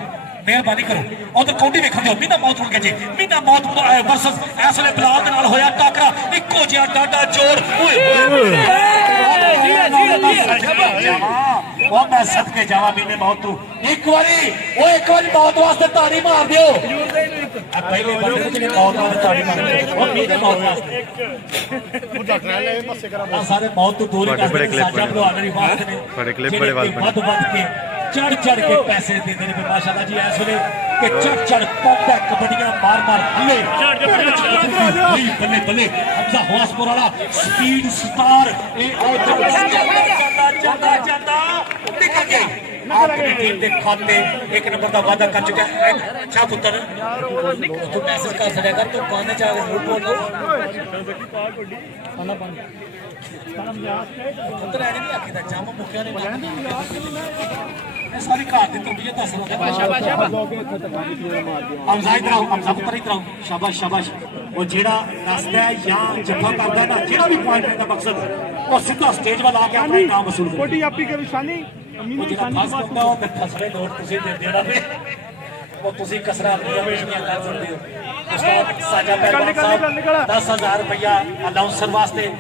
मेहरबानी करो उधर कौडी वेखण दिओ मीना मौत उड़ गए जी मीना मौत वर्सेस ऐसले बिलाल दे नाल होया टाकरा इक्को जिहा डाडा जोर ओ मैं सदके जावा मीने मौत तू एक बारी मौत वास्ते ताड़ी मार दियो पहले बंदे ने मौत वास्ते ताड़ी मार दियो ओ मीने मौत वास्ते बुढ़ा ट्रेल है मस्से करा सारे मौत तो दूर कर दे साजा भलवान दी बात ने बड़े क्लिप बड़े वाल बद के चढ़ के पैसे देते ने माशाल्लाह जी ऐस वेले के चढ़ पौंदा कबड्डियां मार दिए बल्ले बल्ले हमजा हवासपुर वाला स्पीड स्टार ए चलता निकल गई अपनी टीम के खाते एक नंबर का वादा कर चुका है अच्छा पुत्र तू मैसेज कर सकेगा तू कौन चाह झूठ बोलना पुत्र ऐ नहीं आखिदा जम मुखिया ने सारी घर दी तुंडी दस शाबाश हमजा इधर आओ हमजा पुत्र इधर आओ शाबाश शाबाश वो जेड़ा नसदा है या जफा करदा ना जेड़ा भी पॉइंट का मकसद और सीधा स्टेज वाला आके अपना काम वसूल करे कोटी आपी करी शानी अमीनी शानी फस बंदा हो ते फसवे नोट तुसी दे देना पे ਉਹ ਤੁਸੀਂ ਕਸਰਾਂ ਆਪਣੀਆਂ ਪੇਸ਼ੀਆਂ ਕਰ ਸਕਦੇ ਹੋ ਉਸਤਾਦ ਸਾਜਾ ਪਹਿਲਵਾਨ ਸਾਹਿਬ 10,000 ਰੁਪਇਆ ਅਨਾਉਂਸਰ ਵਾਸਤੇ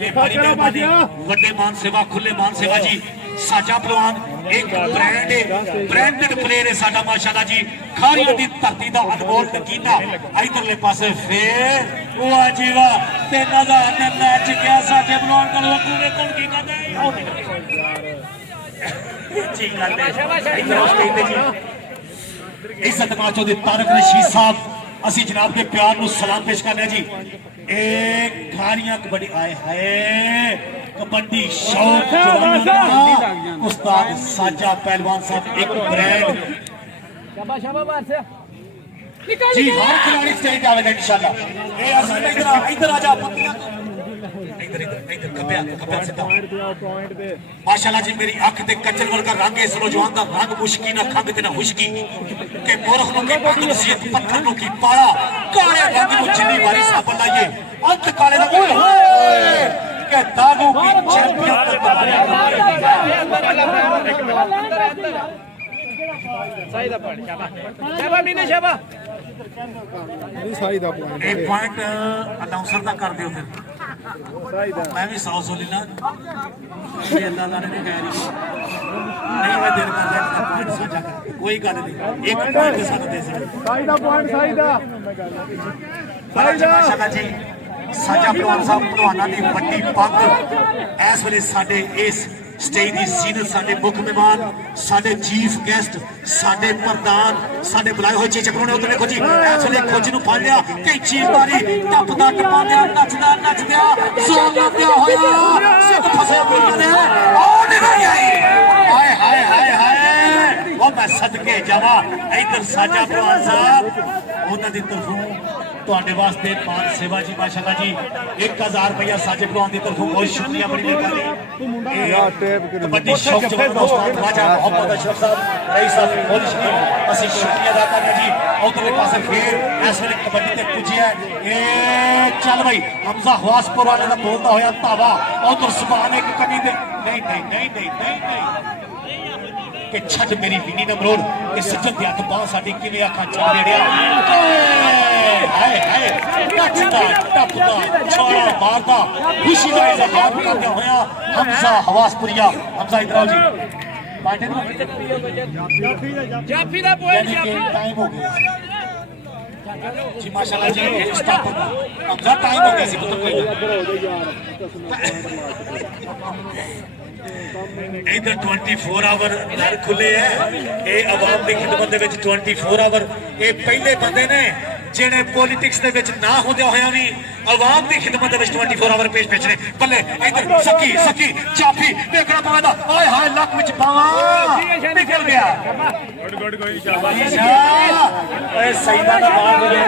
ਇਹ ਬੜੀ ਮਿਹਰਬਾਨੀ ਵੱਡੇ ਮਾਨ ਸੇਵਾ ਖੁੱਲੇ ਮਾਨ ਸੇਵਾ ਜੀ ਸਾਜਾ ਪਹਿਲਵਾਨ ਇੱਕ ਬ੍ਰਾਂਡ ਹੈ ਬ੍ਰਾਂਡਡ ਪਲੇਅਰ ਹੈ ਸਾਡਾ ਮਾਸ਼ਾਅੱਲਾ ਜੀ ਖਾਰੀਆਂ ਦੀ ਧਰਤੀ ਦਾ ਅਨਮੋਲ ਨਗੀਨਾ ਇਧਰਲੇ ਪਾਸੇ ਫੇਰ ਉਹ ਆਜੀਵਾ 3000 ਨੇ ਮੈਚ ਗਿਆ ਸਾਡੇ ਪਹਿਲਵਾਨ ਕੋਲ ਪੂਰੇ ਕੋਲ ਕੀ ਕਰਦਾ ਜੀ ਗੱਲ ਹੈ ਇਧਰ ਸਟੇਜ ਤੇ ਜੀ ਇੱਜ਼ਤ ਮਾਚੋ ਦੇ ਤਾਰਕ ਰਸ਼ੀਦ ਸਾਹਿਬ ਅਸੀਂ ਜਨਾਬ ਦੇ ਪਿਆਰ ਨੂੰ ਸਲਾਮ ਪੇਸ਼ ਕਰਨੇ ਆ ਜੀ ਇਹ ਖਾਰੀਆਂ ਕਬੱਡੀ ਆਏ ਹਾਏ कबड्डी शौक जवानों उस्ताद साजा पहलवान साहब एक ब्रांड जी हर खिलाड़ी स्टेज आवेगा इंशाल्लाह ए असल इधर आ जा इधर इधर इधर कब्या सीधा माशाल्लाह जी मेरी अख ते कचल वर्गा रंग इस नौजवान दा रंग मुश्की ना खंग ते ना खुशकी के मोरख नु के पंग नसीहत पत्थर नु की पाड़ा काले रंग नु जिन्नी बारी साबन लाइए अंत काले दा ओए होए के दागों की चैंपियन ਸਾਈਦਾ ਪੜ ਸ਼ਾਬਾ ਮੀਨੇ ਸ਼ਾਬਾ ਸਾਈ ਦਾ ਪੁਆਇੰਟ एक पॉइंट अनाउंसर दा कर दियो फिर मैं भी 100 सौ लेना ये अल्लाह ताला ने कह रही नहीं मैं देर कर रहा पॉइंट साझा कर कोई गल नहीं एक पॉइंट के साथ दे सकते ਸਾਈ ਦਾ ਪੁਆਇੰਟ ਸਾਈ ਦਾ माशाअल्लाह जी साझा पहलवान साहब पहलवानां दी वड्डी पग इस वेले साडे इस स्टेज दी सीनियर साडे मुख मेहमान साडे चीफ गेस्ट साडे प्रधान साडे बुलाए होए चीज चकरों ने उधर देखो जी इस वेले खोज नूं फड़ लिया कैंची मारी टपदा टपांदे नचदा नचदा जोर लांदे होया सिख फसे पए ने ओ नहीं आई हाय हाय हाय हाय ओ मैं सदके जावा इधर साझा पहलवान साहब उन्हां दी तरफों ਤੁਹਾਡੇ ਵਾਸਤੇ ਮਾਨ ਸੇਵਾ ਜੀ ਮਾਸ਼ਾਅੱਲਾ ਜੀ 1000 ਰੁਪਇਆ ਸਾਜੇ ਭਲਵਾਨ ਦੀ ਤਰਫੋਂ ਬਹੁਤ ਸ਼ੁਕਰੀਆ ਬੜੀ ਮਿਹਰਬਾਨੀ ਕਬੱਡੀ ਸ਼ੌਕ ਜਵਾਨ ਉਸਤਾਦ ਰਾਜਾ ਮੁਹੰਮਦ ਅਸ਼ਰਫ ਸਾਹਿਬ ਰਈਸ ਸਾਹਿਬ ਬਹੁਤ ਸ਼ੁਕਰੀਆ ਅਸੀਂ ਸ਼ੁਕਰੀਆ ਅਦਾ ਕਰਦੇ ਜੀ ਉਧਰਲੇ ਪਾਸੇ ਫੇਰ ਇਸ ਵੇਲੇ ਕਬੱਡੀ ਤੇ ਪੁੱਜਿਆ ਇਹ ਚੱਲ ਬਈ ਹਮਜ਼ਾ ਹਵਾਸਪੁਰ ਵਾਲੇ ਦਾ ਬੋਲਦਾ ਹੋਇਆ ਧਾਵਾ ਉਧਰ ਸੁਭਾਨ ਇੱਕ ਕਨੀ ਦੇ ਨਹੀਂ ਨਹੀਂ ਨਹੀਂ ਨਹੀਂ ਨਹੀਂ ਨਹੀਂ ਕਿ ਛੱਡ ਮੇਰੀ ਵਿਨੀ ਨਮਰੋੜ ਕਿ ਸੱਜਣ ਦੇ ਹੱਥ ਬਾਹ ਸਾਡੀ ਕਿਵੇਂ ਅੱਖਾਂ ਚਾ ਰੇੜਿਆ ਹਾਏ ਹਾਏ ਟੱਚਦਾ ਟੱਪਦਾ ਛੋੜਾ ਮਾਰਦਾ ਖੁਸ਼ੀ ਦਾ ਇਜ਼ਹਾਰ ਕਰਦਾ ਹੋਇਆ ਹਮਜ਼ਾ ਹਵਾਸਪੁਰੀਆ ਹਮਜ਼ਾ ਇਧਰ ਆਓ ਜੀ ਬਾਟੇ ਨੂੰ ਜਾਫੀ ਦਾ ਪੁਆਇੰਟ ਜਾਫੀ ਟਾਈਮ ਹੋ ਗਿਆ ਜੀ ਮਾਸ਼ਾਅੱਲਾ ਜੀ ਸਟਾਪ ਹਮਜ਼ਾ ਟਾਈਮ ਹੋ ਗਿਆ ਸੀ ਪੁੱਤਰ ਕੋਈ इधर 24 आवर दर खुले है ये आवाम की खिदमत दे विच 24 आवर ये पहले बंदे ने जिहड़े पॉलिटिक्स दे विच ना होंदे होया भी आवाम की खिदमत दे विच 24 आवर पेश पेचने बल्ले इधर सकी सकी चाफी देखना पवेगा हाय हाय लक विच पावा निकल गया गुड गुड कोई शाबाश ए सईदा दा मार गया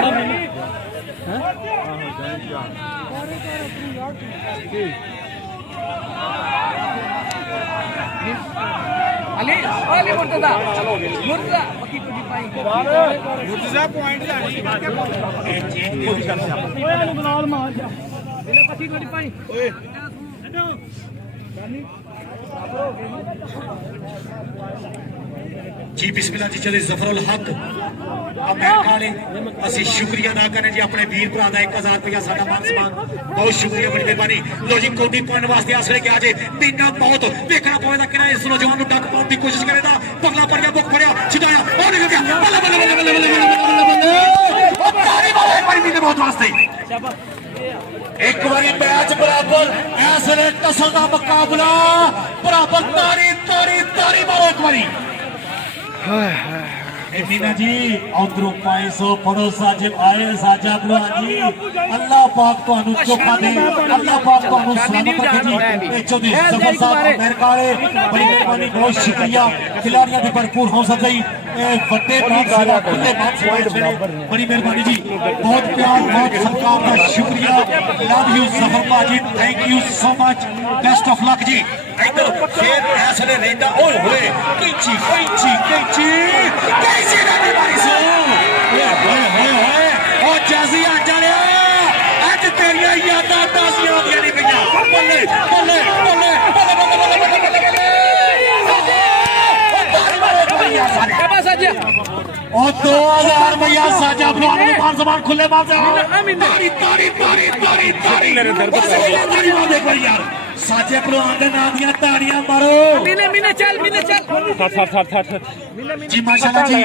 अली अली मुर्तजा मुर्तजा पक्की पक्की पाई ਮੁਰਤਜ਼ਾ ਪੁਆਇੰਟ ਲੈਣੀ ओए अली बनाल मार जा ले पक्की थोड़ी पाई ओए जी बिस्मिल्लाह जी चले जफरुल हक अमेरिका ने ਅਸੀਂ ਸ਼ੁਕਰੀਆ ਅਦਾ ਕਰਨੇ ਜੀ ਆਪਣੇ ਵੀਰ ਭਰਾ ਦਾ 1000 ਰੁਪਇਆ ਸਾਡਾ ਮਾਨ ਸਨਮਾਨ ਬਹੁਤ ਸ਼ੁਕਰੀਆ ਬੜੀ ਮਿਹਰਬਾਨੀ ਲੋ ਜੀ ਕੋਡੀ ਪਾਉਣ ਵਾਸਤੇ ਆਸਰੇ ਗਿਆ ਜੇ ਮੀਨਾ ਬਹੁਤ ਦੇਖਣਾ ਪਵੇਗਾ ਕਿਹੜਾ ਇਸ ਨੌਜਵਾਨ ਨੂੰ ਡੱਕ ਪਾਉਣ ਦੀ ਕੋਸ਼ਿਸ਼ ਕਰੇਗਾ ਪਗਲਾ ਪਰ ਗਿਆ ਬੁੱਕ ਫੜਿਆ ਛਡਾਇਆ ਉਹ ਨਿਕਲ ਗਿਆ ਬੱਲੇ ਬੱਲੇ ਬੱਲੇ ਬੱਲੇ ਬੱਲੇ ਉਹ ਤਾਰੀ ਵਾਲੇ ਭਾਈ ਮੀਨੇ ਬਹੁਤ ਵਾਸਤੇ ਇੱਕ ਵਾਰੀ ਮੈਚ ਬਰਾਬਰ ਇਸ ਵੇਲੇ ਟਸਲ ਦਾ ਮੁਕਾਬਲਾ ਬਰਾਬਰ ਤਾਰੀ ਤਾਰੀ ਤਾਰੀ ਮਾਰੋ ਇੱਕ ਵਾਰੀ मीना जी उधरों 500 पढ़ो साजिब आए साजा भलवान जी अल्लाह पाक तुहानू चोखा दे अल्लाह पाक तुहानू सलामत रखे जी ए चौधरी जफर साहब अमेरिका वाले बड़ी मेहरबानी बहुत शुक्रिया खिलाड़ियों की भरपूर हौसला अफजाई बड़े बड़ी मेहरबानी जी बहुत प्यार बहुत सत्कार का शुक्रिया लव यू जफर भाजी thank you so much best of luck जी इधर फिर ऐसे रेंडा ओए होए कैंची कैंची कैंची कैंची ना मारी सो ओए होए होए ओ जाजी आ जालिया आज तेरियां यादां ताज़ियां हो गई नहीं भैया बल्ले बल्ले बल्ले बल्ले बल्ले बल्ले बल्ले बल्ले ओ तारी मारो यार सारे शाबाश साजिया और 2000 रुपया साजा भगवान के मान सम्मान खुले मान से तारी तारी तारी तारी तारी तारी देखो यार साजे भगवान के नाम दिया ताड़ियां मारो मीने चल जी माशाल्लाह जी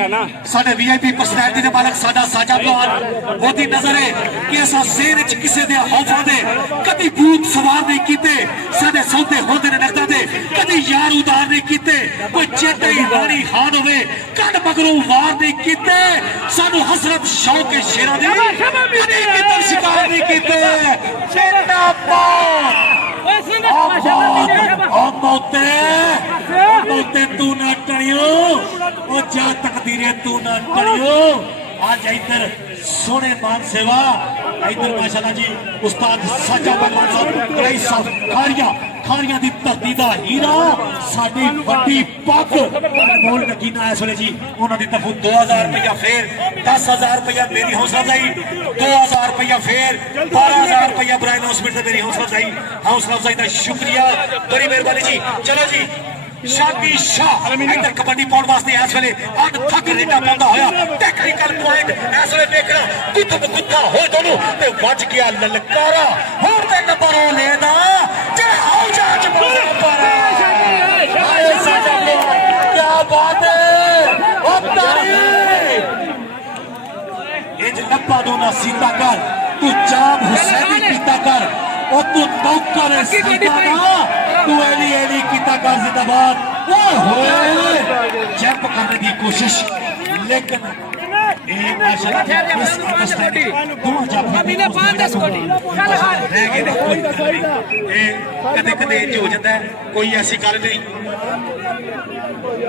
साडे वीआईपी पर्सनैलिटी दे मालक साडा साजा भगवान ओदी नजर है कि असा शेर च किसे दे हौफा दे कदी भूत सवार नहीं कीते साडे सौदे होंदे ने नगदा दे कदी यार उदार नहीं कीते कोई चेते ही रानी खान होवे कद मगरू वार नहीं कीते सानू हसरत शौक के शेरां दी कदी किधर शिकार नहीं कीते चेता पा मौते तू ना टणियो ओ जा तकदीरे तू ना टणियो आज इधर सोने मान सेवा इधर माशाल्लाह जी उस्ताद साजा बलवान साहब कई साफ खारियां दी धरती दा हीरा साडी वड्डी पग अनमोल नगीना इस वेले जी उन्हां दी तरफों 2000 रुपया फेर 10000 रुपया मेरी हौसला अफजाई 2000 रुपया फेर 12000 रुपया ब्राइन हॉस्पिटल से मेरी हौसला अफजाई दा शुक्रिया बड़ी मेहरबानी जी चलो जी शादी शाह इधर कबड्डी पाउण वास्ते इस वेले अनथक रेडा पाउंदा होया टेक्निकल पॉइंट इस वेले देखना गुत्थ गुत्था हो दोनों ते वज गया ललकारा हुण ते नंबर ओ लेदा जे आओ जाच बोले पर आए साजा क्या बात है ओ तारी इंज लब्बा दो ना सीधा कर तू जाम हुसैनी पीता कर ओ तू नौकर सीधा ना तू एली कीता कर जिंदाबाद ओए जंप करने की कोशिश लेकिन ए माशाल्लाह इस अंडरस्टैंडिंग दोनों जाफरी ने 5-10 कोटी रह गए ने कोई ए कदे कदे इंज हो जाता है कोई ऐसी गल नहीं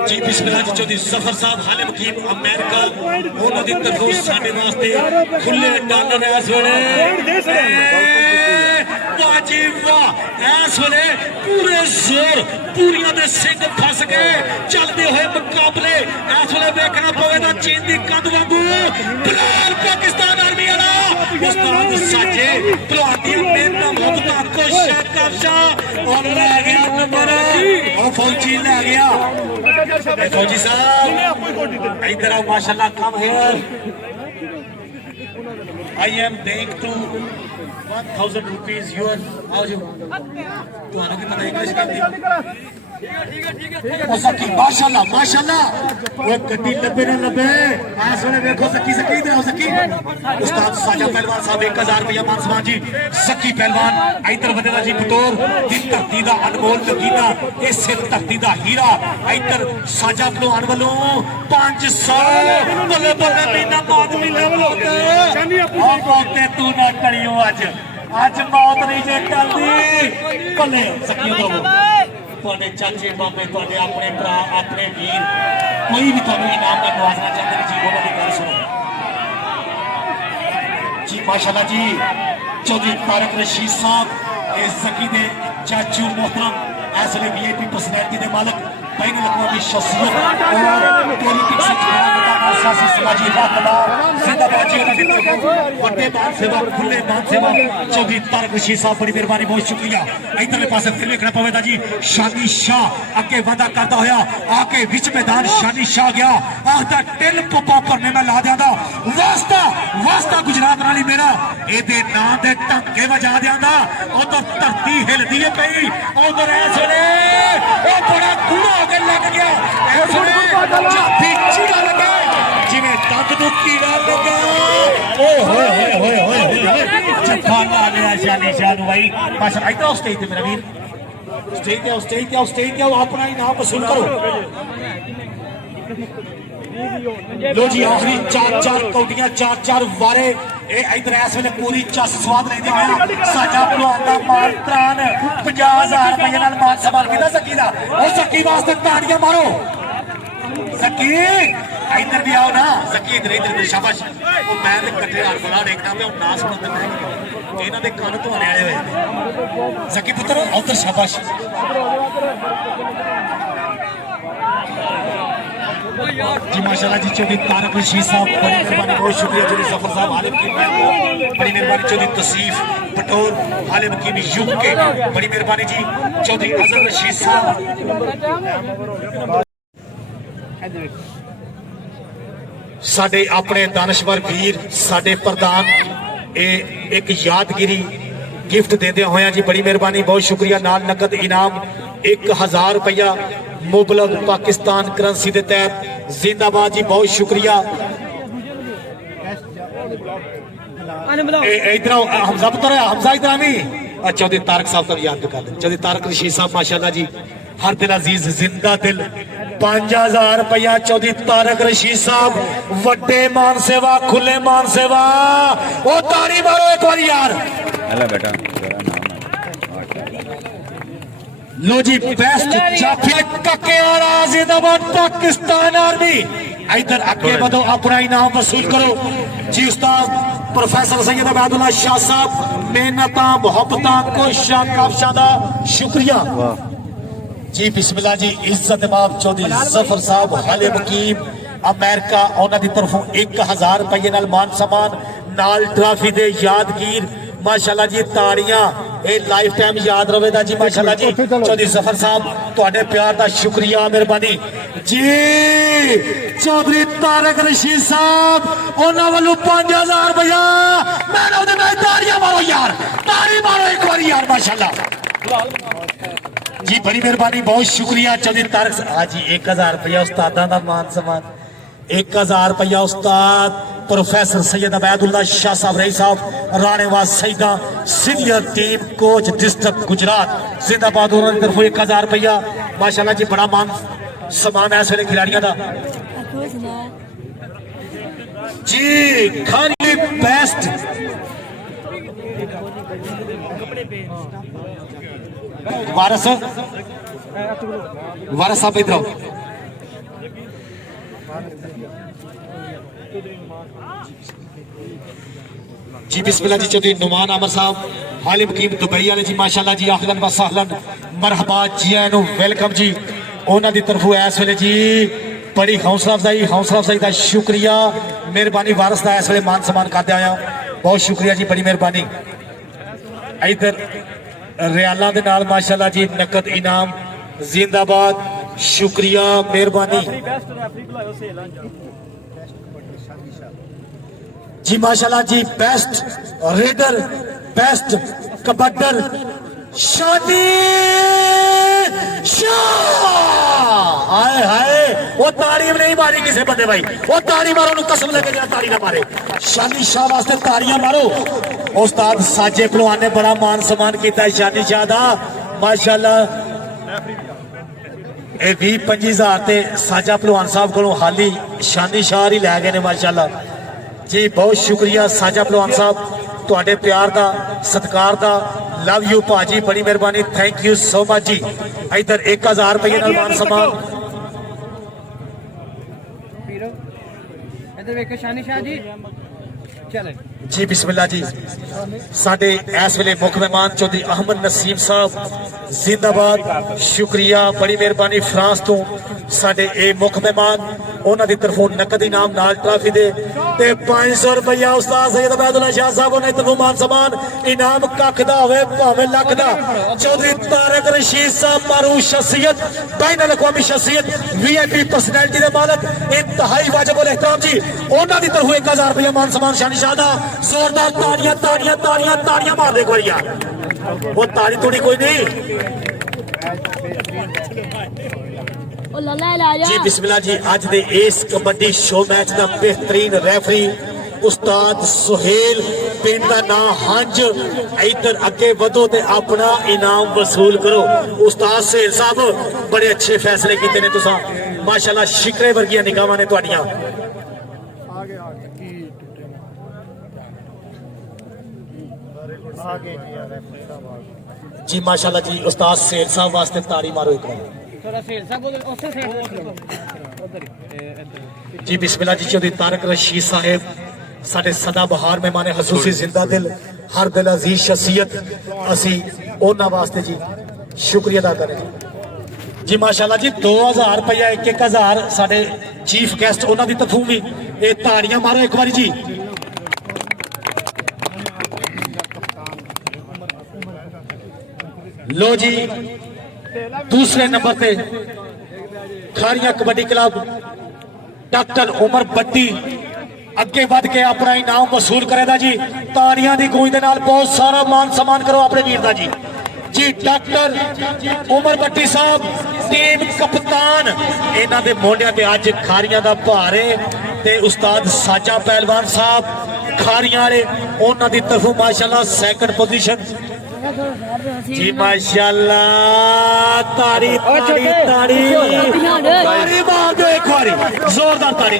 जी बिस्मिल्लाह जी चौधरी जफर साहब हाले मुकीम अमेरिका उन्होंने दी तरफों साडे वास्ते खुले डॉलर इस वेले इस वेले पूरे जोर पूरियां दे सिंह फस गए चलते हुए मुकाबले इस वेले देखना पवेगा चीन की कंध वांगू बिलाल पाकिस्तान आर्मी वाला उस्ताद साजे भलवानी मेहनत मुहब्बत कोशिश कब्जा और ले गया नंबर और फौजी ले गया फौजी साहब इधर आओ माशाल्लाह come here I am paying to 1000 rupees your आओ जी ਤੁਹਾਨੂੰ ਕੀ ਪਤਾ ਇੰਗਲਿਸ਼ ਕਰਦੀ ओ सकी माशाल्लाह माशाल्लाह वो गड्डी लबे ना लबे आज वाले देखो सकी इधर आओ सकी उस्ताद साजा पहलवान साहब 1000 रुपया मान सम्मान जी सकी पहलवान इधर बनेगा जी बटोर दी धरती दा अनमोल नगीना इस धरती दा हीरा इधर साजा पहलवान वालों 500 बल्ले बल्ले मीना मौत मिले मौते तू ना टलियो आज मौत नहीं जे टलदी बल्ले सकी दो ਤੁਹਾਡੇ ਚਾਚੇ ਮਾਮੇ ਤੁਹਾਡੇ ਆਪਣੇ ਭਰਾ ਆਪਣੇ ਵੀਰ ਕੋਈ ਵੀ ਤੁਹਾਨੂੰ ਇਨਾਮ ਦਾ ਨਵਾਜ਼ਣਾ ਚਾਹੁੰਦੇ ਨੇ ਜੀ ਉਹਨਾਂ ਦੀ ਗੱਲ ਸੁਣੋ ਜੀ ਮਾਸ਼ਾਅੱਲਾ ਜੀ ਚੌਧਰੀ ਤਾਰਿਕ ਰਸ਼ੀਦ ਸਾਹਿਬ ਇਸ ਜ਼ਕੀ ਦੇ ਚਾਚੂ मोहतरम इस वे वीआईपी पर्सनैलिटी के मालक बैन अवी शख्सियत और पॉलिटिक्स सियासी समाजी बड़े मान सेवा खुले मान सेवा चौधरी तारक रशीद साहब बड़ी मेहरबानी बहुत शुक्रिया इधरले पास फिर वेखना पवेगा जी शानी शाह अगे वादा करता होया आके विच मैदान शानी शाह गया आखदा टिल पप्पा भरने में ला दियांदा वास्ता वास्ता गुजरात नाल ही मेरा एदे नाम दे टंके वजा दियांदा उधर धरती हिलदी है पई उधर ऐ सुने ओ बड़ा कूड़ा हो के लग गया ऐ सुने चाबी चीड़ा लगे जिवें दंद नूं कीड़ा लगा ओ होए होए होए होए होए जफा ला लिया शानी शाह नूं भाई बस इधर स्टेज ते मेरा वीर स्टेज ते अपना इनाम वसूल करो लो जी आखिरी चार कौटियां चार वारे इधर इस वे पूरी चस स्वाद लेंदे होया साडा भलवान दा मान त्राण 50,000 रुपए नाल मान सम्मान कीता सकी दा ओ सकी वास्ते ताड़ियां मारो सकी इधर भी आओ ना सकी इधर शाबाश ओ मैं ते कट्ठे हाल बड़ा देखना मैं ना सुन दिंदा इन्हां दे कान धोने आए होए सकी पुत्र उधर शाबाश जी माशाल्लाह जी चौधरी तारक रशीद साहब बड़ी मेहरबानी बहुत शुक्रिया चौधरी जफर साहब हालिम की बड़ी मेहरबानी चौधरी तसीफ पटोर हालिम की यूके बड़ी मेहरबानी जी चौधरी अजहर रशीद साहब साडे अपने दानश्वर वीर साडे प्रधान एक यादगिरी गिफ्ट देंदे होया जी बड़ी मेहरबानी बहुत शुक्रिया नाल नकद इनाम 1000 रुपया मुबलग पाकिस्तान करंसी के तहत जिंदाबाद जी बहुत शुक्रिया इधर हमजा पुत्र हमजा इधर आवी चौधरी तारक साहब का भी याद कर दे चौधरी तारक रशीद साहब माशाल्लाह जी हर दिल अजीज जिंदा दिल 5000 रुपया चौधरी तारक रशीद साहब वड्डे मान सेवा खुले मान सेवा ओ ताड़ी मारो एक बार यार हेलो बेटा लो जी बेस्ट जाफिया ककेयारा जिंदाबाद पाकिस्तान आर्मी इधर आगे बढ़ो अपना इनाम वसूल करो जी उस्ताद प्रोफेसर सैयद अबैदुल्ला शाह साहब मेहनत मोहब्बत कोशिशां काबशां दा शुक्रिया जी बिस्मिल्लाह जी इज्जत इमाम चौधरी जफर साहब हाले मुकीम अमेरिका उन्हां दी तरफों 1000 रुपये नाल मान सम्मान नाल ट्राफी दे यादगीर माशाल्लाह जी ताड़ियां ये लाइफ टाइम याद रवेगा जी माशाल्लाह जी चौधरी जफर साहब तुहाडे प्यार दा शुक्रिया मेहरबानी जी चौधरी तारक रशीद साहब उन्हां वालों 5000 रुपया मैन ऑफ द मैच ताड़ियां मारो यार ताड़ी मारो एक बार यार माशाल्लाह जी बड़ी मेहरबानी बहुत शुक्रिया चौधरी तारक हाँ जी 1000 रुपया उस्तादा का मान सम्मान 1000 रुपया उस्ताद प्रोफेसर सैयद अबैदुल्ला शाह साहब रही साहब Ranewas Saeeda senior team coach district Gujrat जिंदाबाद उन्होंने तरफ 1000 रुपया माशाल्लाह जी बड़ा मान सम्मान है इस वेले खिलाड़ियों का जी खाली बेस्ट वारस वारस साहब इधर आओ जी बिस्मिल्लाह जी चौधरी नुमान अमर साहब हालिम कीम दुबई वाले जी माशाल्लाह जी अहलन व सहलन मरहबा जी आनू वेलकम जी उन्हां दी तरफों इस वेले जी बड़ी हौसला अफजाई का शुक्रिया मेहरबानी वारस का इस वेले मान सम्मान करते आया बहुत शुक्रिया जी बड़ी मेहरबानी इधर रियाला दे नाल माशाल्लाह जी नकद इनाम जिंदाबाद शुक्रिया मेहरबानी जी माशाल्लाह जी बेस्ट रेडर बेस्ट कबड्डर शानी हाय हाय वो ताड़ी नहीं मारी किसी बंदे भाई वो ताड़ी मारो नु कसम लगे जा ताड़ी ना मारे शानी शाह वास्ते ताड़ियां मारो उस्ताद साजे पहलवान ने बड़ा मान सम्मान किया शानी शाह दा माशाल्लाह ये 20-25 हजार ते साजा पहलवान साहब को हाली शानी शाह ही लै गए ने माशाल्लाह जी बहुत शुक्रिया साजा पहलवान साहब तुहाडे प्यार दा सत्कार दा लव यू भाजी बड़ी मेहरबानी थैंक यू सो मच जी इधर 1000 रुपये नाल मान सम्मान इधर देखो शानी शाह जी चले जी बिस्मिल्लाह जी साडे इस वेले मुख मेहमान चौधरी अहमद नसीम साहब जिंदाबाद शुक्रिया बड़ी मेहरबानी फ्रांस तो साडे ए मुख मेहमान उन्हां दी तरफों नकद इनाम नाल ट्राफी दे ते 500 रुपया उस्ताद सैयद अबैदुल्ला शाह साहब ने तरफों मान सम्मान इनाम कख दा होवे भावें लख दा चौधरी तारक रशीद साहब मारू शख्सियत बैनुल अक़वामी शख्सियत वीआईपी पर्सनैलिटी दे मालक इंतहाई वाजिबुल एहतराम जी उन्हां दी तरफों 1000 रुपया मान सम्मान शानी शाह दा जोरदार ताड़ियां ताड़ियां ताड़ियां ताड़ियां मार दे एक बार यार वो ताड़ी तोड़ी कोई नहीं जी बिस्मिल्लाह जी अज दे इस कबड्डी शो मैच का बेहतरीन रेफरी उस्ताद सुहेल पिंड का नाम हंज इधर अगे वधो ते अपना इनाम वसूल करो उस्ताद सुहेल साहब बड़े अच्छे फैसले किए ने तुसां माशाल्लाह शिकरे वर्गियां निगाहां ने तुहाडियां जी माशाल्लाह जी उस्ताद सुहेल साहब वास्ते ताड़ी मारो एक बार जी बिस्मिल्लाह जी चौधरी तारक रशीद साहेब साडे सदा बहार मेहमान हसूसी जिंदा दिल हर दिल अजीज शख्सियत असी उन्हां वास्ते जी शुक्रिया अदा करें जी माशाल्लाह जी 2000 रुपया 1000 साडे चीफ गेस्ट उन्हां दी तरफों भी ये ताड़ियां मारो एक बार जी लो जी दूसरे नंबर पे खारिया कबड्डी क्लब डॉक्टर उमर बट्टी अगे बढ़ के अपना इनाम वसूल करेगा जी। ताड़ियां दी गूंज दे नाल बहुत सारा मान सम्मान करो अपने वीर दा जी डॉक्टर उमर बट्टी साहब टीम कप्तान इन्हां दे मोढियां ते अज खारियां दा भार है ते उस्ताद साजा पहलवान साहब खारियां वाले उन्हां दी तरफों माशाल्लाह सेकंड पोजीशन जी माशाल्लाह ताड़ी ताड़ी ताड़ी ताड़ी मार दो एक बारी जोरदार ताड़ी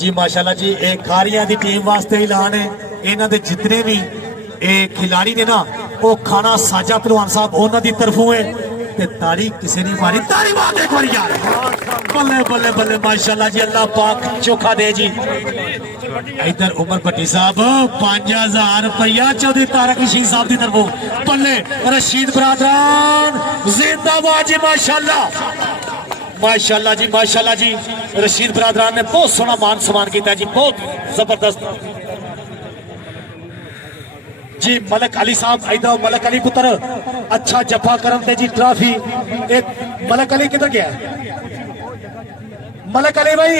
जी माशाल्लाह जी एक खारियां दी टीम वास्ते ऐलान है इन्हां दे जितने भी खिलाड़ी ने ना वो खाना साजा पहलवान साहब उन्हां दी तरफों है ते ताड़ी किसी ने मारी ताड़ी मार दे एक बारी यार बल्ले बल्ले बल्ले माशाल्लाह जी अल्लाह पाक चोखा दे जी। इधर उमर भट्टी साहब 5000 रुपया चौधरी तारक रशीद साहब की तरफों बल्ले रशीद बरादरान जिंदाबाद जी माशाल्लाह माशाल्लाह जी माशाल्लाह जी रशीद बरादरान ने बहुत सोहना मान सम्मान किया जी बहुत जबरदस्त जी। मलक अली साहब इधर मलक अली पुत्र अच्छा जफा करम ते जी ट्रॉफी मलक अली किधर गया मलक अली भाई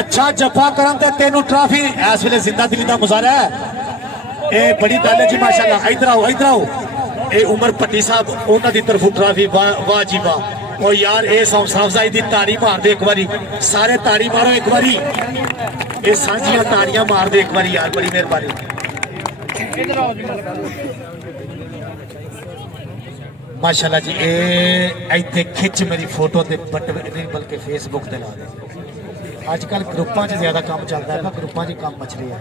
अच्छा जफा करम ते तेनू ट्रॉफी इस वेले जिंदा दिली दा मुजाहरा है ये बड़ी गल है जी माशाल्लाह। इधर आओ ये उमर भट्टी साहब उन्हां दी तरफों ट्रॉफी वाह जी वाह ओ यार ये साहब दी ताड़ी मार दे एक बारी सारे ताड़ी मारो एक बारी ये सांझियां ताड़ियां मार दे एक बारी यार बड़ी मेहरबानी माशाल्लाह जी इतने खिच मेरी फोटो ते नहीं बल्कि फेसबुक ते ला दे आजकल ग्रुपां च ज्यादा काम चलता है ना ग्रुपां च काम मच रही है।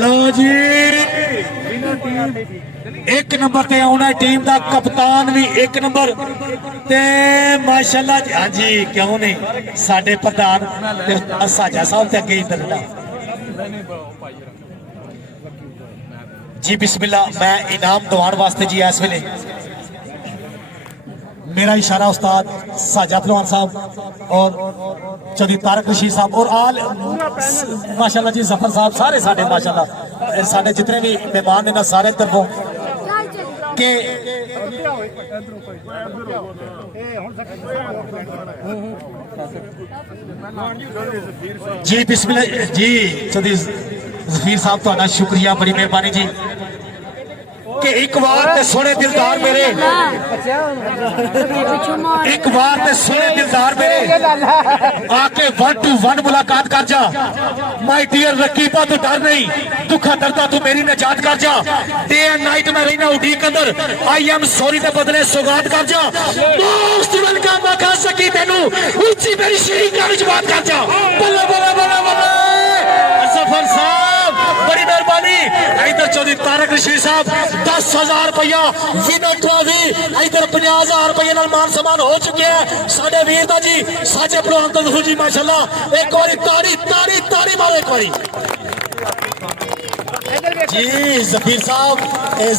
लो जी एक नंबर ते आना टीम दा कप्तान भी एक नंबर ते माशाल्लाह जी हाँ जी क्यों नहीं साडे प्रधान साजा साहब ते अगे इधर जी बिस्मिल्लाह मैं इनाम दवान वास्ते जी इस वेले मेरा इशारा उस्ताद साजा पहलवान साहब और चौधरी तारक रशीद साहब और आल माशाल्लाह जी जफर साहब सारे साडे माशाल्लाह साडे जितने भी मेहमान ने ना सारे तरफों के जी बिस्मिल्लाह जी चौधरी जफीर साहब तुहाडा शुक्रिया बड़ी मेहरबानी जी कि एक बार ते सोने दिलदार मेरे एक बार ते सोने दिलदार मेरे आके 1 to 1 मुलाकात कर जा माय डियर रकीबा तू डर नहीं दुखा दर्दा तू मेरी निजात कर जा डे एंड नाइट में रहना उड़ीक अंदर आई एम सॉरी के बदले सौगात कर जा मोस्ट वेलकम आखा सकी तेनू ऊंची मेरी शेरी गाड़ी च बात कर जा बल्ले बल्ले बल्ले बल्ले सफर साहब बड़ी मेहरबानी। इधर चौधरी तारक रशीद साहब 10,000 रुपया विनर ट्रॉफी इधर 50,000 रुपये मान सम्मान हो चुके हैं साडे वीर दा जी साजे पहलवान जी माशाल्लाह एक बारी ताड़ी ताड़ी ताड़ी मारो एक बारी जी जफीर साहब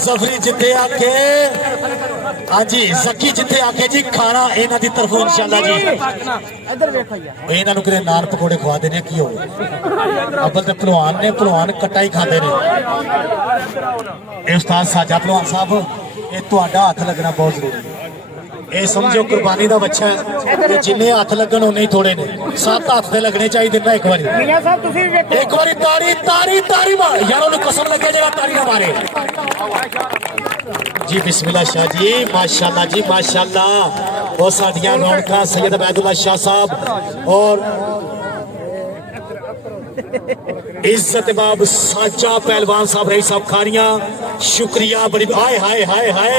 जफरी जिथे आके हाँ जी जकी जिथे आके जी खाना इन्हां दी तरफों इंशाल्लाह जी इन्हां नूं किते नान पकौड़े खवा देने की हो अव्वल ते पहलवान ने पहलवान कट्टा ही खाते ने उस्ताद साजा पहलवान साहब ये तुहाडा हथ लगना बहुत जरूरी ये समझो कुर्बानी का बच्चा है जिन्ने हथ लगन उन्ने ही थोड़े ने 7 हथ से लगने चाहिए ना एक बारी ताड़ी ताड़ी ताड़ी मार यार उन्हें कसम लगे जरा ताड़ी ना मारे जी बिस्मिल्लाह शाह जी माशाल्लाह वो साडियां रौनकां सैयद अबैदुल्ला शाह साहब और इज्जत बाब साजा पहलवान साहब रही साहब खारियां शुक्रिया बड़ी हाय हाय हाय हाय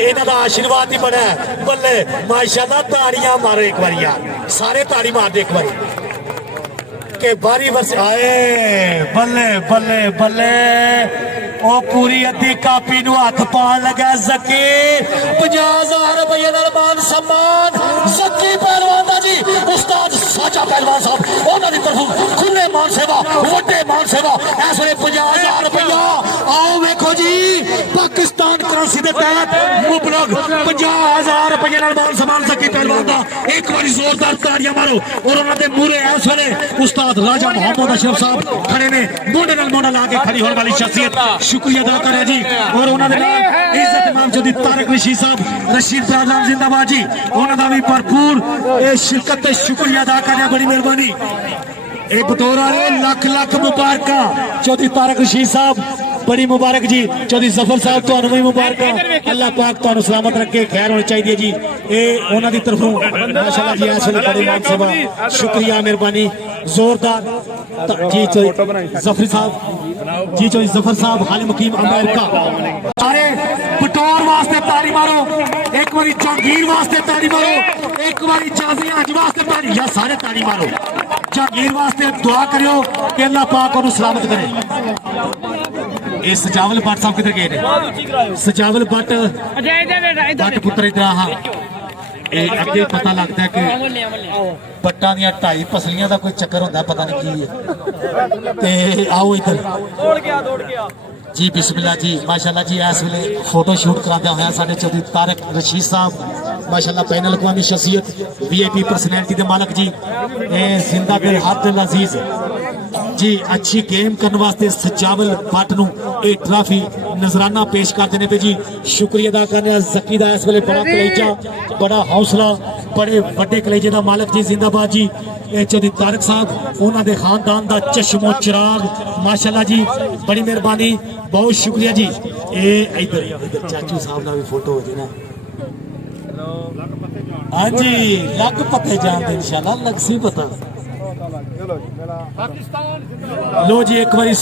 इन्हां दा आशीर्वाद ही बड़ा है बल्ले माशाल्लाह ताड़ियां मारो एक बार यार सारे ताड़ी मार दे एक बार के बारी वर्ष आए बल्ले बल्ले बल्ले ओ पूरी अद्धी कापी नूं हथ पाण लगा जकी 50,000 रुपये दा मान सम्मान जकी पहलवान दा जी उस्ताद साजा पहलवान साहब उन्हां दी तरफों खुले मान सेवा वड्डे मान सेवा इस वे 50,000 रुपया आओ वेखो जी पाकिस्तान पालिसी के तहत मुबलक 50,000 रुपये मान सम्मान सकी पहलवान का एक बार जोरदार ताड़ियां मारो। और उन्होंने मूरे इस वेले उस्ताद राजा मोहम्मद अशरफ साहब खड़े ने मोढे नाल मोढा ला के खड़ी होने वाली शख्सियत शुक्रिया अदा करे जी। और उन्होंने इज्जत इमाम जदी तारक रशीद साहब रशीद ब्रादर जिंदाबाद जी उन्होंने भी भरपूर शिरकत ते शुक्रिया अदा करने बड़ी मेहरबानी। एक बतौर वाले लख लख मुबारक चौधरी तारक रशीद साहब बड़ी मुबारक जी। चौधरी जफर साहब तो भी मुबारक अल्लाह पाक तो सलामत रखे खैर होनी चाहिए जी। ये उन्होंने तरफों माशाल्लाह जी इस वेले बड़ी मान सेवा शुक्रिया मेहरबानी जोरदार जी। जफर साहब जी चौधरी जफर साहब हाल मुकीम अमेरिका सारे बटौर वास्ते ताड़ी मारो। एक बारी जहांगीर वास्ते ताड़ी मारो। एक बारी जाजिया हज वास्ते ताड़ी या सारे ताड़ी मारो। जहांगीर वास्ते दुआ करियो कि अल्लाह पाक उन्हें सलामत करे। ये सजावल भट्ट साहब किधर गए ने? सजावल भट्ट भट्ट पुत्र इधर हाँ अगे पता लगता है कि भट्टां दियां 2.5 पसलियां का कोई चक्कर होंदा पता नहीं की है। ते आओ इधर जी बिस्मिल्लाह जी माशाल्लाह जी। इस वेले फोटो शूट करांदा होया साडे चौधरी तारक रशीद साहब माशाल्लाह बैनुल अक़वामी शख्सियत VIP पर्सनैलिटी के मालक जी जिंदा दिल हर दिल अजीज जी। अच्छी गेम करने वास्ते सजावल भट्ट नूं ये ट्राफी नजराना पेश कर देने पे जी शुक्रिया अदा करने जकी दा इस वेले बड़ा कलेजा बड़ा हौसला बड़े बड़े कलेजे का मालक जी जिंदाबाद जी। चौधरी तारक साहब उन्होंने खानदान का चश्मो चिराग माशाल्लाह जी बड़ी मेहरबानी बहुत शुक्रिया जी। इधर इधर चाचू साहब का भी फोटो हो जाए हाँ जी लग पते जान इंशाल्लाह लग सी पता लो जी एक बारी